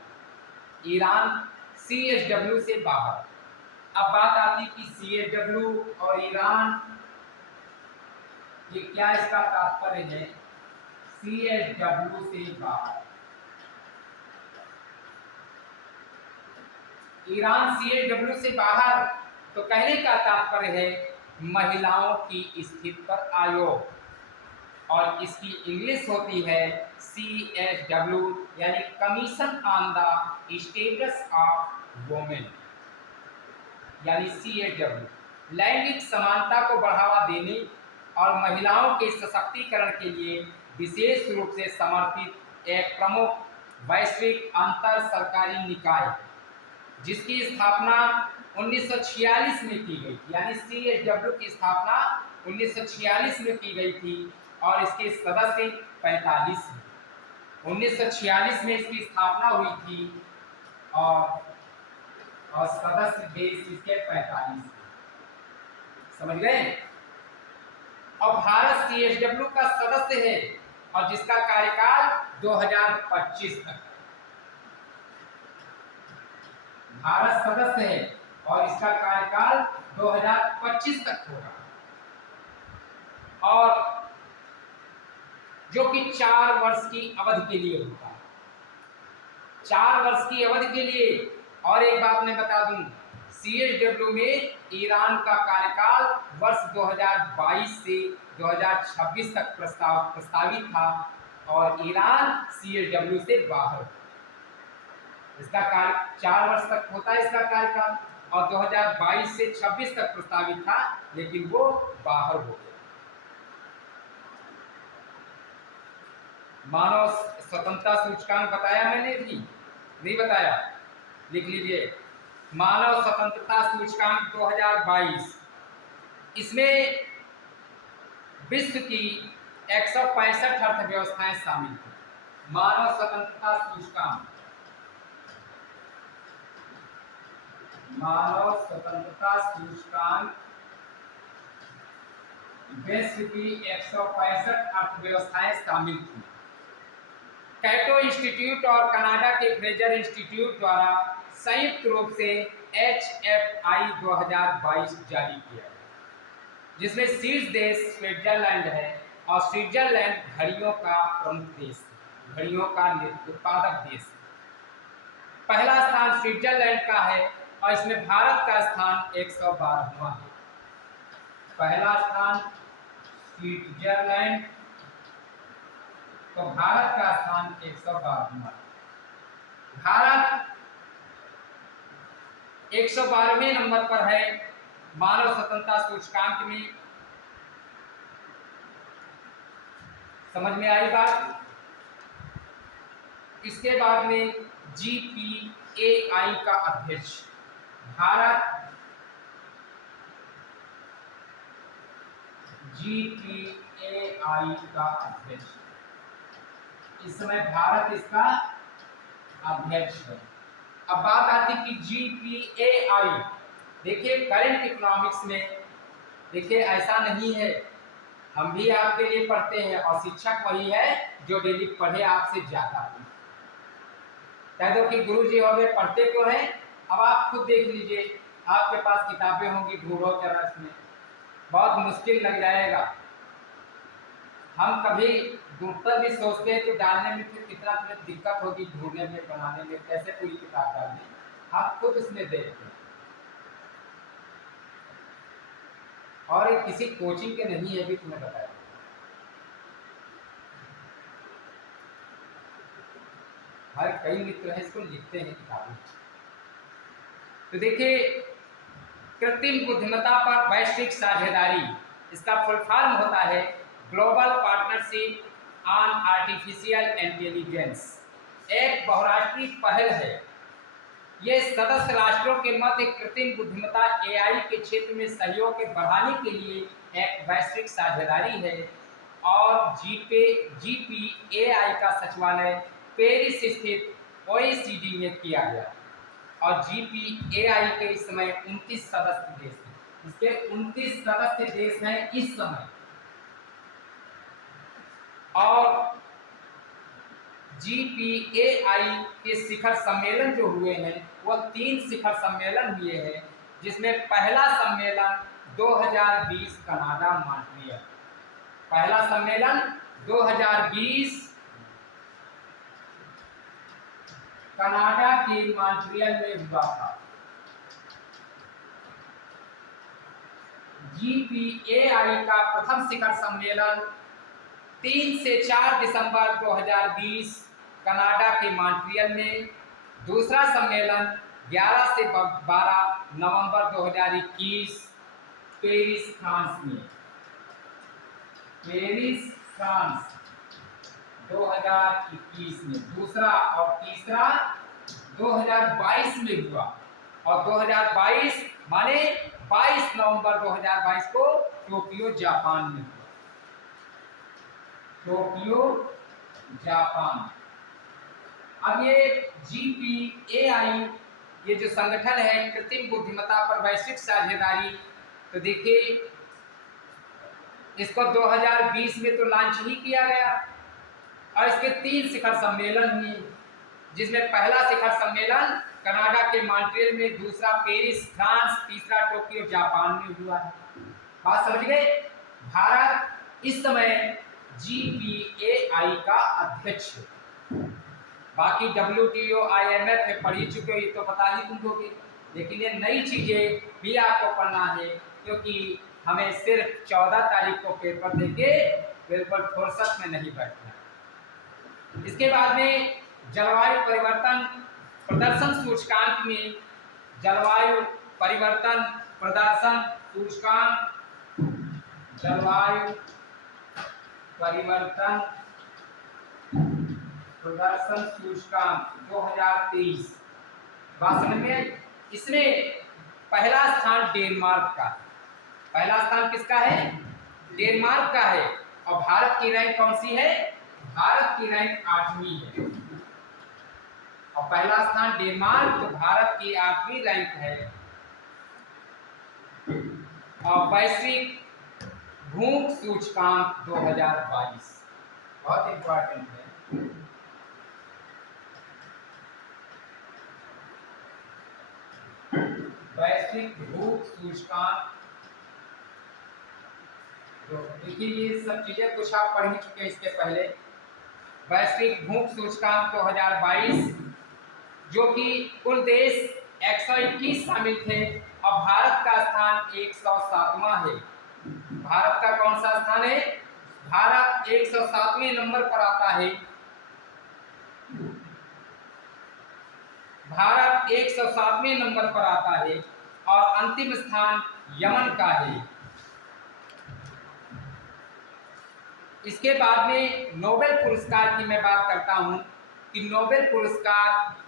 ईरान CSW से बाहर। अब बात आती कि CSW और ईरान, ये क्या इसका तात्पर्य है? CSW से बाहर। ईरान CSW से बाहर, तो कहने का तात्पर्य है महिलाओं की स्थिति पर आयोग, और इसकी इंग्लिश होती है CSW, यानी commission on the status of women, यानी CSW। लैंगिक समानता को बढ़ावा देने और महिलाओं के सशक्तिकरण के लिए विशेष रूप से समर्पित एक प्रमुख वैश्विक अंतर सरकारी निकाय, जिसकी स्थापना 1946 में की गई थी, यानी CSW की स्थापना 1946 में की गई थी, और इसके सदस्य 45 हैं। 1946 में इसकी स्थापना हुई थी, और सदस्य देश इसके 45। समझ गए? और भारत CSW का सदस्य है, और जिसका कार्यकाल 2025 तक। भारत सदस्य है और इसका कार्यकाल 2025 तक होगा, और जो कि 4 वर्ष की अवधि के लिए होता है। 4 वर्ष की अवधि के लिए। और एक बात मैं बता दूं, CSW में ईरान का कार्यकाल वर्ष 2022 से 2026 तक प्रस्तावित था, और ईरान CSW से बाहर। इसका कार्य 4 वर्ष तक होता है इसका कार्यकाल, और 2022 से 26 तक प्रस्तावित था, लेकिन वो बाहर हो गया। मानव स्वतंत्रता सूचकांक बताया मैंने भी? नहीं बताया? लिख लीजिए, मानव स्वतंत्रता सूचकांक 2022। इसमें विश्व की 165 अर्थव्यवस्थाएं शामिल थी। मानव स्वतंत्रता सूचकांक मानव स्वतंत्रता सूचकांक विश्व की 165 अर्थव्यवस्थाएं शामिल थी। कैटो इंस्टीट्यूट और कनाडा के फ्रेजर इंस्टीट्यूट द्वारा संयुक्त रूप से HFI 2022 जारी किया गया, जिसमें शीर्ष देश स्विट्जरलैंड है और स्विट्जरलैंड घड़ियों का प्रमुख देश, घड़ियों का उत्पादक देश। पहला स्थान स्विट्जरलैंड का है और इसमें भारत का स्थान 112वां है। पहला स्थान स्विट्जरलैंड, तो भारत का स्थान 112वां। भारत 112वें नंबर पर है मानव स्वतंत्रता सूचकांक में। समझ में आई बात? इसके बाद में GPAI का अध्यक्ष भारत, GPAI का अध्यक्ष, इस समय भारत इसका अध्यक्ष है। अब बात आती कि GPAI, देखिए करंट इकोनॉमिक्स में देखिए ऐसा नहीं है, हम भी आपके लिए पढ़ते हैं और शिक्षक वही है जो डेली पढ़े आपसे ज्यादा। कह दो कि गुरु जी हो गए, पढ़ते तो हैं। अब आप खुद देख लीजिए, आपके पास किताबें होंगी, ढूंढो जरा, इसमें बहुत मुश्किल लग जाएगा। हम कभी ढूंढकर भी सोचते हैं कि डालने में फिर कितना दिक्कत होगी, ढूंढने में, बनाने में, कैसे पूरी किताब डालनी, आप खुद इसमें देखते हैं। और ये किसी कोचिंग के नहीं है, भी तुम्हें बताया। हर कई मित्र हैं इसको लिखते हैं किताबें। तो देखिए, कृत्रिम बुद्धिमत्ता पर वैश्विक साझेदारी, इसका फुल फॉर्म होता है global partnership on artificial intelligence. एक बहुराष्ट्रीय पहल है। ये सदस्य राष्ट्रों के मध्य कृत्रिम बुद्धिमत्ता AI के क्षेत्र में सहयोग के बढ़ाने के लिए एक वैश्विक साझेदारी है और GPAI का सचिवालय पेरिस स्थित OECD में किया गया और GPAI के इस समय 29 सदस्य देश हैं। इसके 29 सदस्य देश हैं इस समय। और GPAI के शिखर सम्मेलन जो हुए हैं वह 3 शिखर सम्मेलन हुए हैं, जिसमें पहला सम्मेलन 2020 कनाडा मॉन्ट्रियल, पहला सम्मेलन 2020 कनाडा के मॉन्ट्रियल में हुआ था। GPAI का प्रथम शिखर सम्मेलन 3 से 4 दिसंबर 2020 कनाडा के मॉन्ट्रियल में, दूसरा सम्मेलन 11 से 12 नवंबर 2021 पेरिस फ्रांस में, पेरिस फ्रांस 2021 में, दूसरा और तीसरा 2022 में हुआ। और 2022 माने 22 नवंबर 2022 को टोक्यो जापान में हुआ, टोक्यो जापान। अब ये GPAI, ये जो संगठन है कृत्रिम बुद्धिमत्ता पर वैश्विक साझेदारी, तो देखिए इसको 2020 में तो लॉन्च ही किया गया और इसके 3 शिखर सम्मेलन हुए, जिसमें पहला शिखर सम्मेलन कनाडा के मॉन्ट्रियल में, दूसरा पेरिस फ्रांस, तीसरा टोक्यो जापान में हुआ है। बात समझ गए? भारत इस समय GPAI का अध्यक्ष है। बाकी WTO IMF में पढ़ ही चुके हो, ये तो पता ही तुम लोगे, लेकिन ये नई चीजें भी आपको पढ़ना है, क्योंकि हमें सिर्फ 14 तारीख को पेपर देके बिल्कुल फुर्सत में नहीं बैठना। इसके बाद में जलवायु परिवर्तन प्रदर्शन सूचकांक में, जलवायु परिवर्तन प्रदर्शन सूचकांक, जलवायु परिवर्तन प्रदर्शन सूचकांक 2023, बात समझ में? इसमें पहला स्थान डेनमार्क का, पहला स्थान किसका है? डेनमार्क का है। और भारत की रैंक कौन सी है? भारत की रैंक 8वीं है। और पहला स्थान डेनमार्क, तो भारत की 8वीं रैंक है। और वैश्विक भूख सूचकांक 2022 बहुत इंपॉर्टेंट है। वैश्विक भूख सूचकांक, तो देखिए ये सब चीजें कुछ आप पढ़ ही चुके हैं इसके पहले। वैश्विक भूख सूचकांक 2022, जो कि कुल देश 121 शामिल थे और भारत का स्थान 107वां है। भारत का कौन सा स्थान है? भारत 107वें नंबर पर आता है। भारत 107वें नंबर पर आता है और अंतिम स्थान यमन का है। इसके बाद में नोबेल पुरस्कार की मैं बात करता हूं कि नोबेल पुरस्कार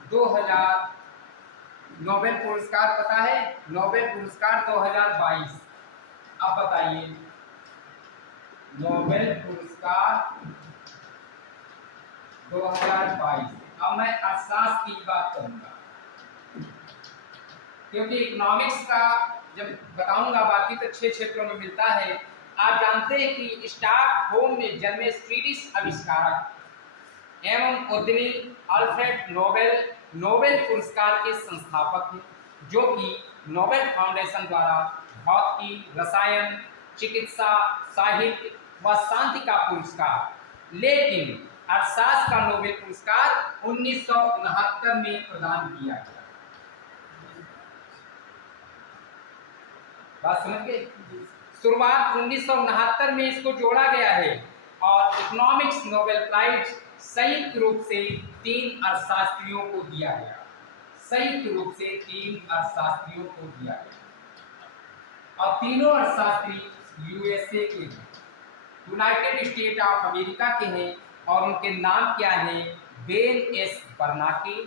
2000, नोबेल पुरस्कार पता है? नोबेल पुरस्कार 2022। अब बताइए, नोबेल पुरस्कार 2022। अब मैं अर्थशास्त्र की बात करूंगा, क्योंकि इकोनॉमिक्स का जब बताऊंगा बाकी तो 6 क्षेत्रों में मिलता है। आप जानते हैं कि स्टॉकहोम में जन्मे स्वीडिश आविष्कारक एवं उद्यमी अल्फ्रेड नोबेल नोबेल पुरस्कार के संस्थापक हैं, जो कि नोबेल फाउंडेशन द्वारा भौतिकी, रसायन, चिकित्सा, साहित्य व शांति का पुरस्कार, लेकिन अर्थशास्त्र का नोबेल पुरस्कार 1969 में प्रदान किया गया। बात समझ गए? शुरुआत 1969 में इसको जोड़ा गया है और इकोनॉमिक्स नोबेल प्राइज संयुक्त रूप से 3 अर्थशास्त्रियों को दिया गया। संयुक्त रूप से 3 अर्थशास्त्रियों को दिया गया और तीनों अर्थशास्त्री यूएसए के हैं, यूनाइटेड स्टेट ऑफ अमेरिका के हैं और उनके नाम क्या है? Ben S Bernanke,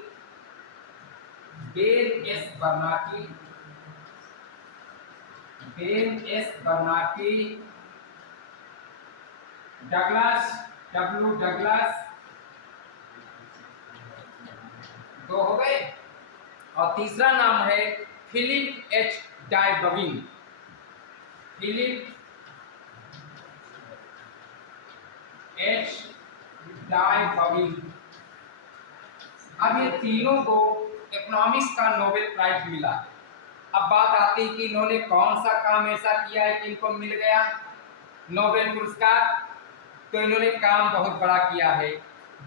Ben S Bernanke, Ben S Bernanke, Douglas W Douglas, 2 हो गए, और तीसरा नाम है Philip H Dybvig, Philip H Dybvig. अब ये तीनों को इकोनॉमिक्स का नोबेल प्राइज मिला। अब बात आती है कि इन्होंने कौन सा काम ऐसा किया है कि इनको मिल गया नोबेल पुरस्कार। तो इन्होंने काम बहुत बड़ा किया है,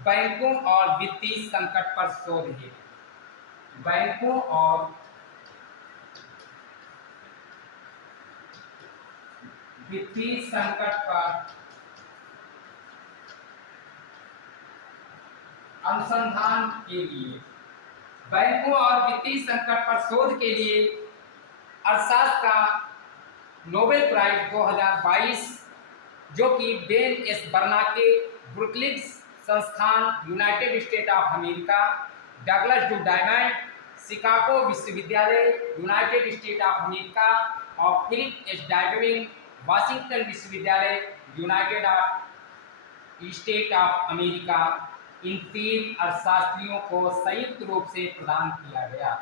बैंकों और वित्तीय संकट पर शोध है। बैंकों और वित्तीय संकट पर अनुसंधान के लिए, बैंकों और वित्तीय संकट पर शोध के लिए अर्थशास्त्र का नोबेल प्राइज 2022, जो कि बेन एस बर्नाके ब्रुकलिन संस्थान United state of America, Douglas do diamond Chicago विश्वविद्यालय यूनाइटेड स्टेट ऑफ अमेरिका और फिलिप एच डायबविन वाशिंगटन विश्वविद्यालय यूनाइटेड स्टेट ऑफ अमेरिका, इन 3 अर्थशास्त्रियों को संयुक्त रूप से प्रदान किया गया।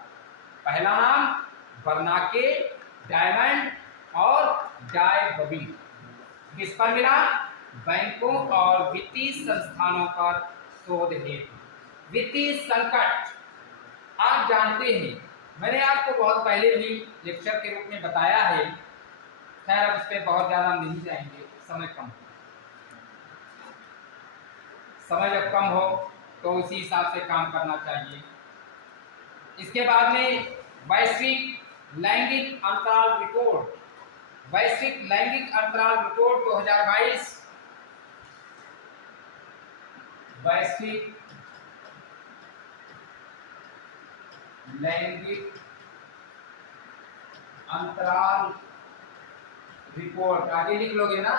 पहला नाम बर्नाके, डायमंड और डायबविन। किस पर मिला? बैंकों और वित्तीय संस्थानों पर शोध हेतु। वित्तीय संकट आप जानते हैं, मैंने आपको बहुत पहले भी लेक्चर के रूप में बताया है। खैर अब इस पर बहुत ज़्यादा नहीं जाएंगे, समय कम, समय जब कम हो तो उसी हिसाब से काम करना चाहिए। इसके बाद में वैश्विक लैंगिक अंतराल रिपोर्ट, वैश्विक लैंगिक अंतराल रिपोर्ट 2022, वैश्विक लैंगिक अंतराल रिपोर्ट, आगे लिख लोगे ना,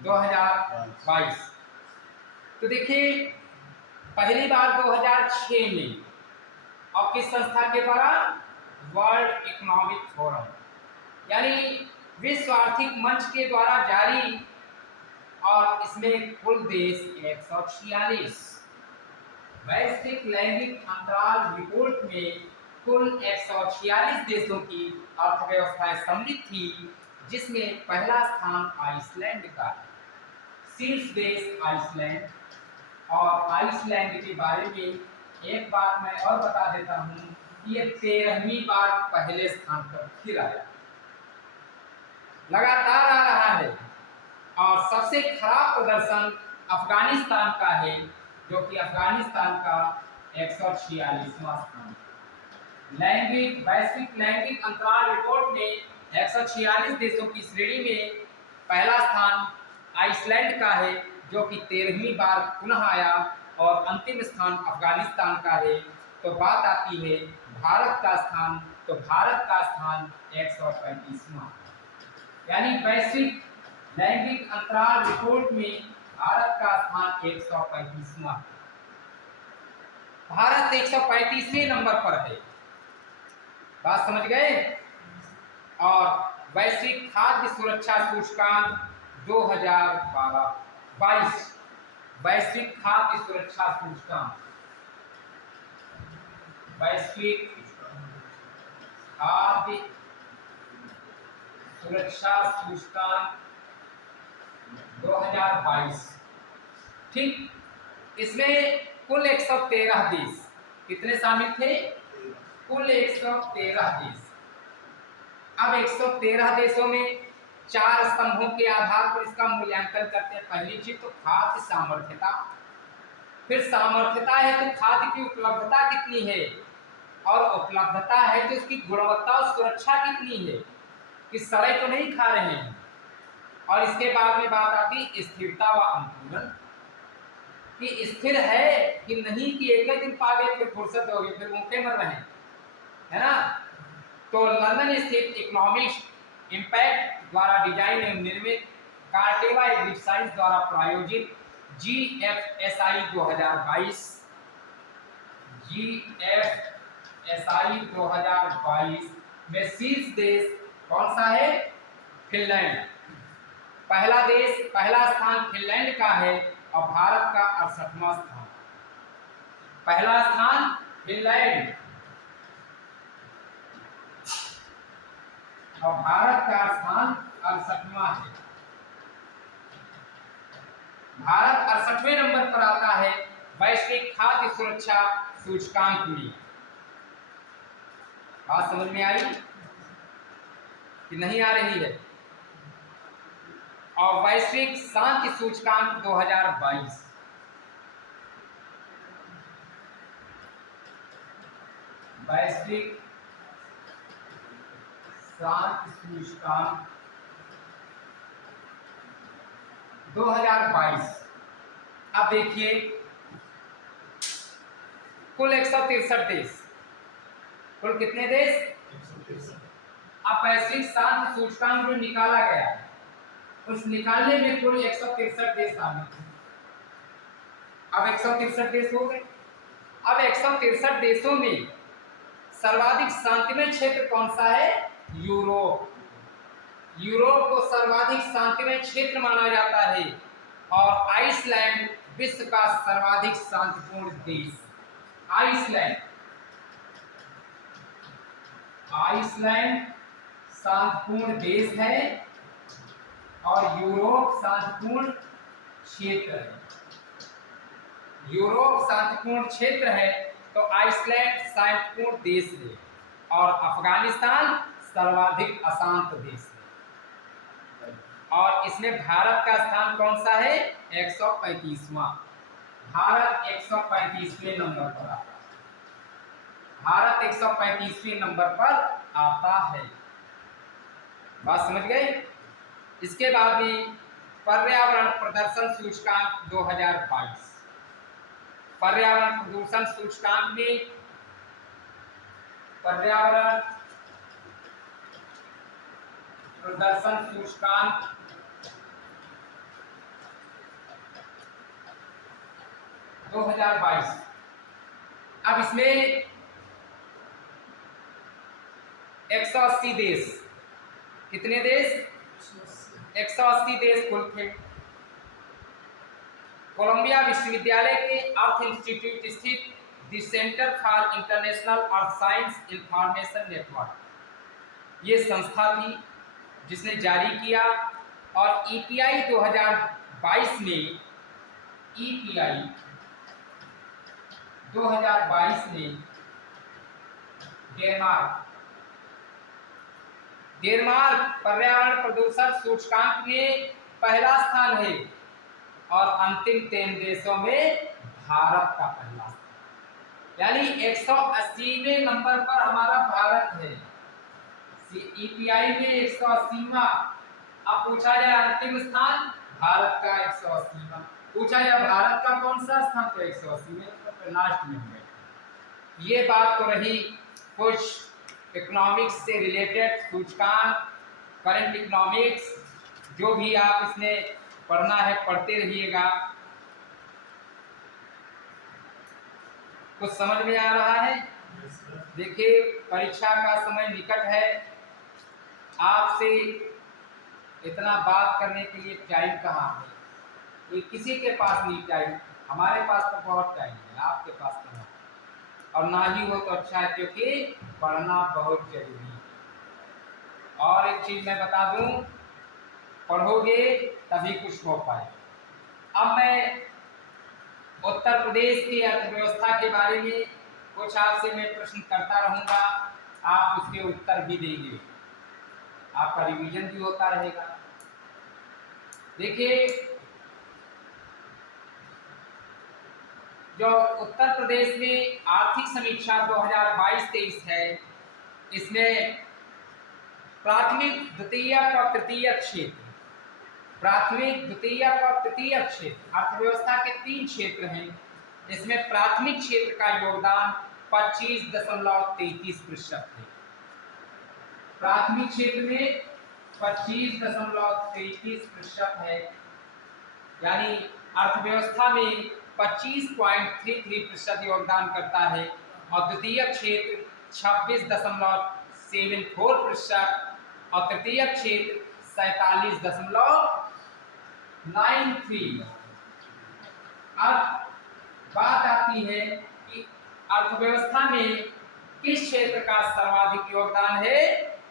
2022। तो देखिए पहली बार 2006 में, और किस संस्था के द्वारा? वर्ल्ड इकोनॉमिक फोरम, यानी विश्व आर्थिक मंच के द्वारा जारी, और इसमें कुल देश 146। वैश्विक लैंगिक अंतराल रिपोर्ट में कुल 146 देशों की अर्थव्यवस्थाएं सम्मिलित थी जिसमें पहला स्थान आइसलैंड का है। शीर्ष देश आइसलैंड। और आइसलैंड के बारे में एक बात मैं और बता देता हूँ कि ये 13वीं बार पहले स्थान पर फिर आया, लगातार आ रहा है। और सबसे खराब प्रदर्शन अफगानिस्तान का है, जो कि अफगानिस्तान का 146वां स्थान। वैश्विक लैंगिक अंतराल रिपोर्ट में 146 देशों की श्रेणी में पहला स्थान आइसलैंड का है, जो कि 13वीं बार पुनः आया, और अंतिम स्थान अफगानिस्तान का है। तो बात आती है भारत का स्थान, तो भारत का स्थान 135वां, यानी वैश्विक लैंगिक अंतराल रिपोर्ट में भारत का स्थान 135वां। भारत 135वें नंबर पर है। बात समझ गए। और वैश्विक खाद्य सुरक्षा सूचकांक 2022, वैश्विक खाद्य सुरक्षा सूचकांक, वैश्विक खाद्य सुरक्षा सूचकांक 2022, ठीक। इसमें कुल 113 देश, कितने शामिल थे? कुल 113 देश। अब 113 देशों में 4 स्तंभों के आधार पर इसका मूल्यांकन करते हैं। पहली चीज तो खाद्य सामर्थ्यता, फिर सामर्थ्यता है तो खाद्य की उपलब्धता कितनी है, और उपलब्धता है तो इसकी गुणवत्ता और सुरक्षा कितनी है, कि सड़े तो नहीं खा रहे हैं। और इसके बाद में बात आती स्थिरता व अनुकूलन, कि स्थिर है कि नहीं, कि एक ही दिन पा गए फिर फुर्सत हो गई, फिर भूखे मर रहे हैं, है ना। तो लंदन स्थित इकोनॉमिस्ट इम्पैक्ट द्वारा डिजाइन एवं निर्मित कार्टेवा एग्रीसाइंस द्वारा प्रायोजित GFSI 2022, GFSI 2022 में शीर्ष देश कौन सा है? फिनलैंड। पहला स्थान फिनलैंड का है और भारत का 68वां स्थान। पहला स्थान फिनलैंड और भारत का स्थान 68वां है। भारत 68वें नंबर पर आता है वैश्विक खाद्य सुरक्षा सूचकांक में। बात समझ में आई कि नहीं आ रही है? और वैश्विक शांति सूचकांक 2022, वैश्विक शांति सूचकांक 2022। अब देखिए कुल 163 देश, कुल कितने देश? अब वैश्विक शांति सूचकांक जो निकाला गया है, उस निकालने में कुल 163 देश शामिल थे। अब 163 देश हो गए। अब 163 देशों में सर्वाधिक शांतिमय क्षेत्र कौन सा है? यूरोप। यूरोप को सर्वाधिक शांतिमय क्षेत्र माना जाता है। और आइसलैंड विश्व का सर्वाधिक शांतिपूर्ण देश। आइसलैंड शांतिपूर्ण देश है और यूरोप शांतिपूर्ण क्षेत्र है। यूरोप शांतिपूर्ण क्षेत्र है तो आइसलैंड शांतिपूर्ण देश है, और अफगानिस्तान सर्वाधिक अशांत देश है। और इसमें भारत का स्थान कौन सा है? 135वां। भारत 135वें नंबर पर आता है। भारत 135वें नंबर पर आता है। बात समझ गए? इसके बाद में पर्यावरण प्रदर्शन सूचकांक 2022। पर्यावरण प्रदूषण सूचकांक में पर्यावरण प्रदर्शन सूचकांक 2022। अब इसमें 180 देश, कितने देश? 180 देश कुल थे। कोलंबिया विश्वविद्यालय के अर्थ इंस्टीट्यूट स्थित the centre for international earth science information network, ये संस्था थी जिसने जारी किया, और ईपीआई 2022 में, ईपीआई 2022 में डेनमार्क पर्यावरण प्रदूषण सूचकांक में पहला स्थान है, और अंतिम 3 देशों में भारत का पहला स्थान, यानी 180वें नंबर पर हमारा भारत है। ईपीआई में 180वां। अब पूछा जाए अंतिम स्थान भारत का 180वां, पूछा जाए भारत का कौन सा स्थान, तो 180वें पर लास्ट में है। ये बात तो रही कुछ इकोनॉमिक्स से रिलेटेड सूचकांक, करंट इकोनॉमिक्स, जो भी आप इसमें पढ़ना है पढ़ते रहिएगा। कुछ समझ में आ रहा है? देखिए, परीक्षा का समय निकट है, आपसे इतना बात करने के लिए टाइम कहाँ है? ये किसी के पास नहीं टाइम, हमारे पास तो बहुत टाइम है, आपके पास तो है, और ना ही हो तो अच्छा है, क्योंकि पढ़ना बहुत जरूरी है। और एक चीज मैं बता दूं, पढ़ोगे तभी कुछ हो पाए। अब मैं उत्तर प्रदेश की अर्थव्यवस्था के बारे में कुछ आपसे मैं प्रश्न करता रहूंगा, आप उसके उत्तर भी देंगे, आपका रिवीजन भी होता रहेगा। देखिए, जो उत्तर प्रदेश में आर्थिक समीक्षा 2022-23 है, इसमें प्राथमिक, द्वितीयक और तृतीयक क्षेत्र, प्राथमिक, द्वितीयक और तृतीयक क्षेत्र, अर्थव्यवस्था के 3 क्षेत्र हैं। इसमें प्राथमिक क्षेत्र का योगदान 25.33% है। प्राथमिक क्षेत्र में 25.33% है, यानी अर्थव्यवस्था में 25.33% योगदान करता है, और द्वितीय क्षेत्र 26.74%, और तृतीय क्षेत्र 47.93। अब बात आती है कि अर्थव्यवस्था में किस क्षेत्र का सर्वाधिक योगदान है,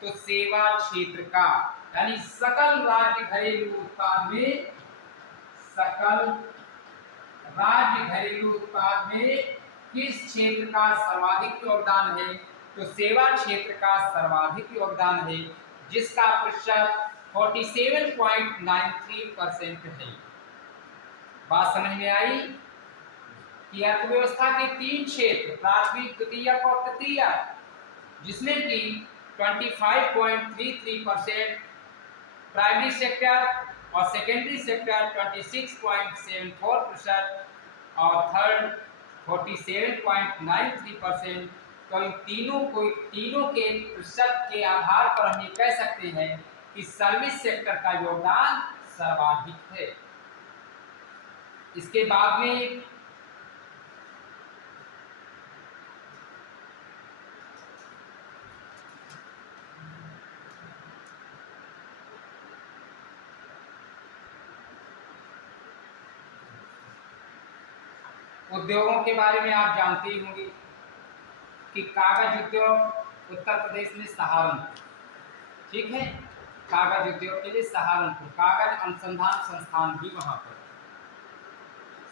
तो सेवा क्षेत्र का, यानी सकल राज्य घरेलू उत्पाद में, सकल राज्य घरेलू उत्पाद में किस क्षेत्र का सर्वाधिक योगदान है, तो सेवा क्षेत्र का सर्वाधिक योगदान है, जिसका प्रतिशत 47.93% है। बात समझ में आई कि अर्थव्यवस्था के 3 क्षेत्र, प्राथमिक, द्वितीयक और तृतीयक, जिसमें कि 25.33%, प्राइमरी सेक्टर और सेकेंडरी सेक्टर 26.74%, और थर्ड 47.93%। तो इन तीनों के प्रतिशत के आधार पर हम ये कह सकते हैं कि सर्विस सेक्टर का योगदान सर्वाधिक है। इसके बाद में उद्योगों के बारे में आप जानते ही होंगे कि कागज उद्योग उत्तर प्रदेश में सहारनपुर, ठीक है, कागज उद्योग के लिए सहारनपुर, कागज अनुसंधान संस्थान भी वहां पर।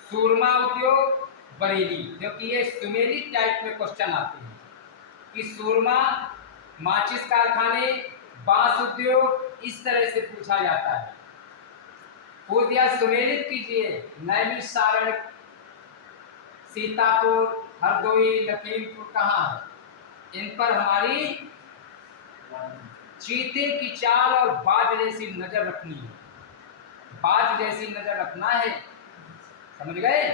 सूरमा उद्योग बरेली, क्योंकि ये सुमेलित टाइप में क्वेश्चन आते हैं कि सूरमा, माचिस कारखाने, बांस उद्योग, इस तरह से पूछा जाता है। पूछ दिया, सुमेलित कीजिए, नैमिषारण्य, सीतापुर, हरदोई, लखीमपुर कहाँ है? इन पर हमारी चीते की चाल और बाज जैसी नजर रखनी है, बाज जैसी नजर रखना है, समझ गए?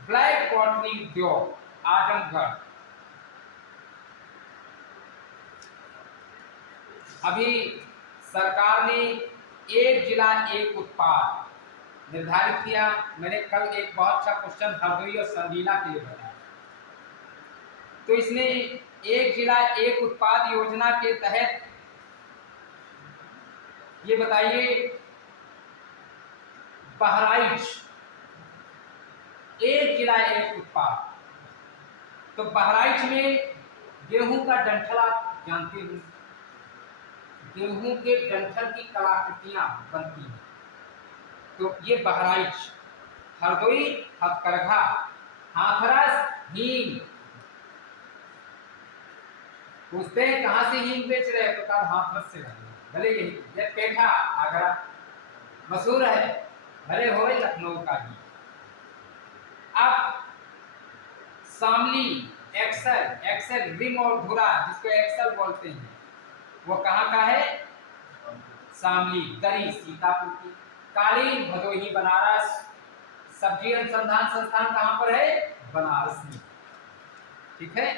ब्लैक कॉटनी उद्योग आजमगढ़, अभी सरकार ने एक जिला एक उत्पाद निर्धारित किया। मैंने कल एक बहुत अच्छा क्वेश्चन हरदोई और संगीला के लिए बताया। तो इसमें एक जिला एक उत्पाद योजना के तहत ये बताइए, बहराइच, एक जिला एक उत्पाद, तो बहराइच में गेहूं का डंठल आप जानते हो, गेहूं के डंठल की कलाकृतियां बनती हैं। तो ये बहराइच, हरदोई, हथकरघा, हाथरस, हींग। पूछते हैं कहाँ से हींग बेच रहे हैं, तो कहा हाथरस से भले यही। ये पेठा आगरा मशहूर है, भले हो लखनऊ का ही। अब शामली, एक्सल, एक्सल रिंग और धुरा जिसको एक्सल बोलते हैं, वो कहाँ का है? शामली। दरी सीतापुर की। कालीन भदोही बनारस। सब्जी अनुसंधान संस्थान कहाँ पर है? बनारस में। ठीक है।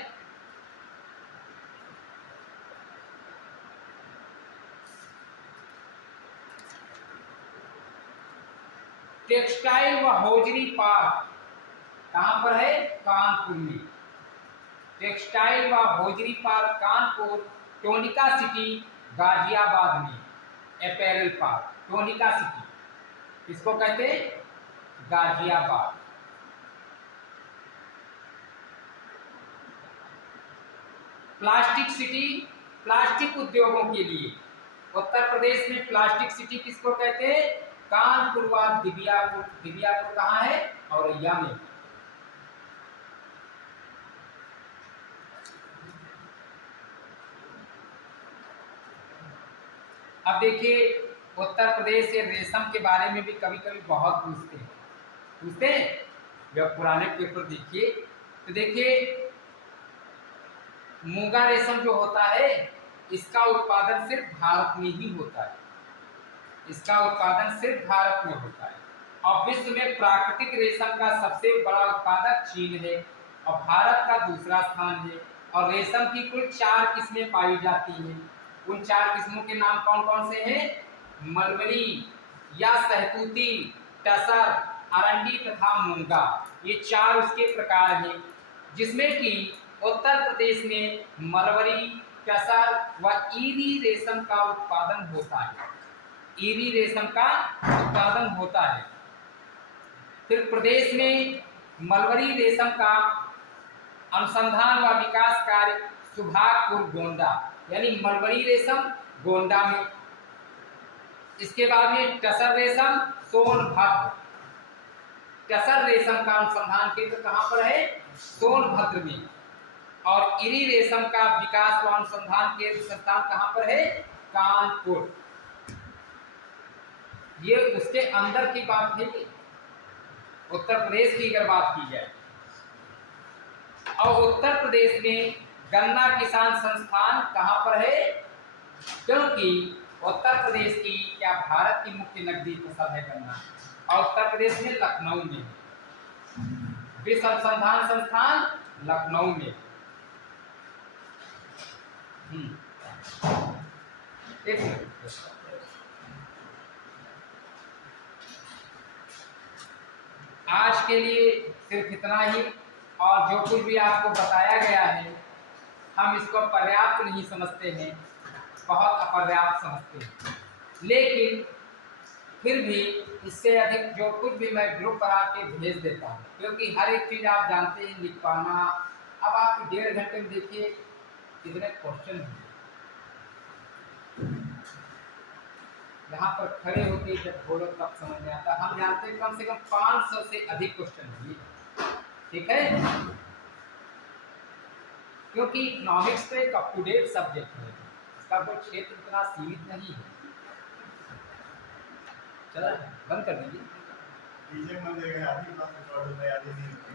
टेक्सटाइल व हौजरी पार्क कहाँ पर है? कानपुर में। टेक्सटाइल व hosiery park Kanpur. Tronica city Ghaziabad में। अपैरल पार्क टोनिका सिटी, किसको कहते हैं? गाजियाबाद। प्लास्टिक सिटी, प्लास्टिक उद्योगों के लिए उत्तर प्रदेश में प्लास्टिक सिटी किसको कहते हैं? कानपुर व दिबियापुर। दिबियापुर कहाँ है? औरैया में। अब देखिए, उत्तर प्रदेश से रेशम के बारे में भी कभी कभी बहुत पूछते हैं। जब पुराने पेपर देखिए तो देखिए, मूंगा रेशम जो होता है, इसका उत्पादन सिर्फ भारत में ही होता है। इसका उत्पादन सिर्फ भारत में होता है। और विश्व में प्राकृतिक रेशम का सबसे बड़ा उत्पादक चीन है और भारत का दूसरा स्थान है। और रेशम की कुल 4 किस्में पाई जाती हैं। उन 4 किस्मों के नाम कौन कौन से हैं? मलबरी या सहतूती, टसर, अरंडी तथा मूंगा। ये 4 उसके प्रकार हैं, जिसमें कि उत्तर प्रदेश में मलबरी, टसर व ईरी रेशम का उत्पादन होता है। ईरी रेशम का उत्पादन होता है। फिर प्रदेश में मलबरी रेशम का अनुसंधान व विकास कार्य सुभागपुर गोंडा, यानी मलबरी रेशम गोंडा में। इसके बाद में टसर रेशम सोनभद्र। टसर रेशम का अनुसंधान केंद्र कहाँ पर है? सोनभद्र में। और इरी रेशम का विकास व अनुसंधान केंद्र संस्थान कहाँ पर है? कानपुर। ये उसके अंदर की बात है, उत्तर प्रदेश की अगर बात की जाए। और उत्तर प्रदेश में गन्ना किसान संस्थान कहाँ पर है? क्योंकि उत्तर प्रदेश की या भारत की मुख्य नकदी फसल है गन्ना, और उत्तर प्रदेश में लखनऊ में। विश्व अनुसंधान संस्थान लखनऊ में। एक मिनट, आज के लिए सिर्फ इतना ही। और जो कुछ भी आपको बताया गया है, हम इसको पर्याप्त नहीं समझते हैं, बहुत अपर्याप्त समझते हैं। लेकिन फिर भी इससे अधिक जो कुछ भी मैं ग्रुप बना के भेज देता हूँ, क्योंकि हर एक चीज़ आप जानते हैं लिख पाना। अब आप 1.5 घंटे में देखिए कितने क्वेश्चन हैं। यहाँ पर खड़े होकर जब बोलो तब समझ में आता। हम जानते हैं कम से कम 500 से अधिक क्वेश्चन है। ठीक है, क्योंकि इकोनॉमिक्स तो एक अप टू डेट सब्जेक्ट है, इसका कोई क्षेत्र इतना सीमित नहीं है। चला बंद कर दीजिए।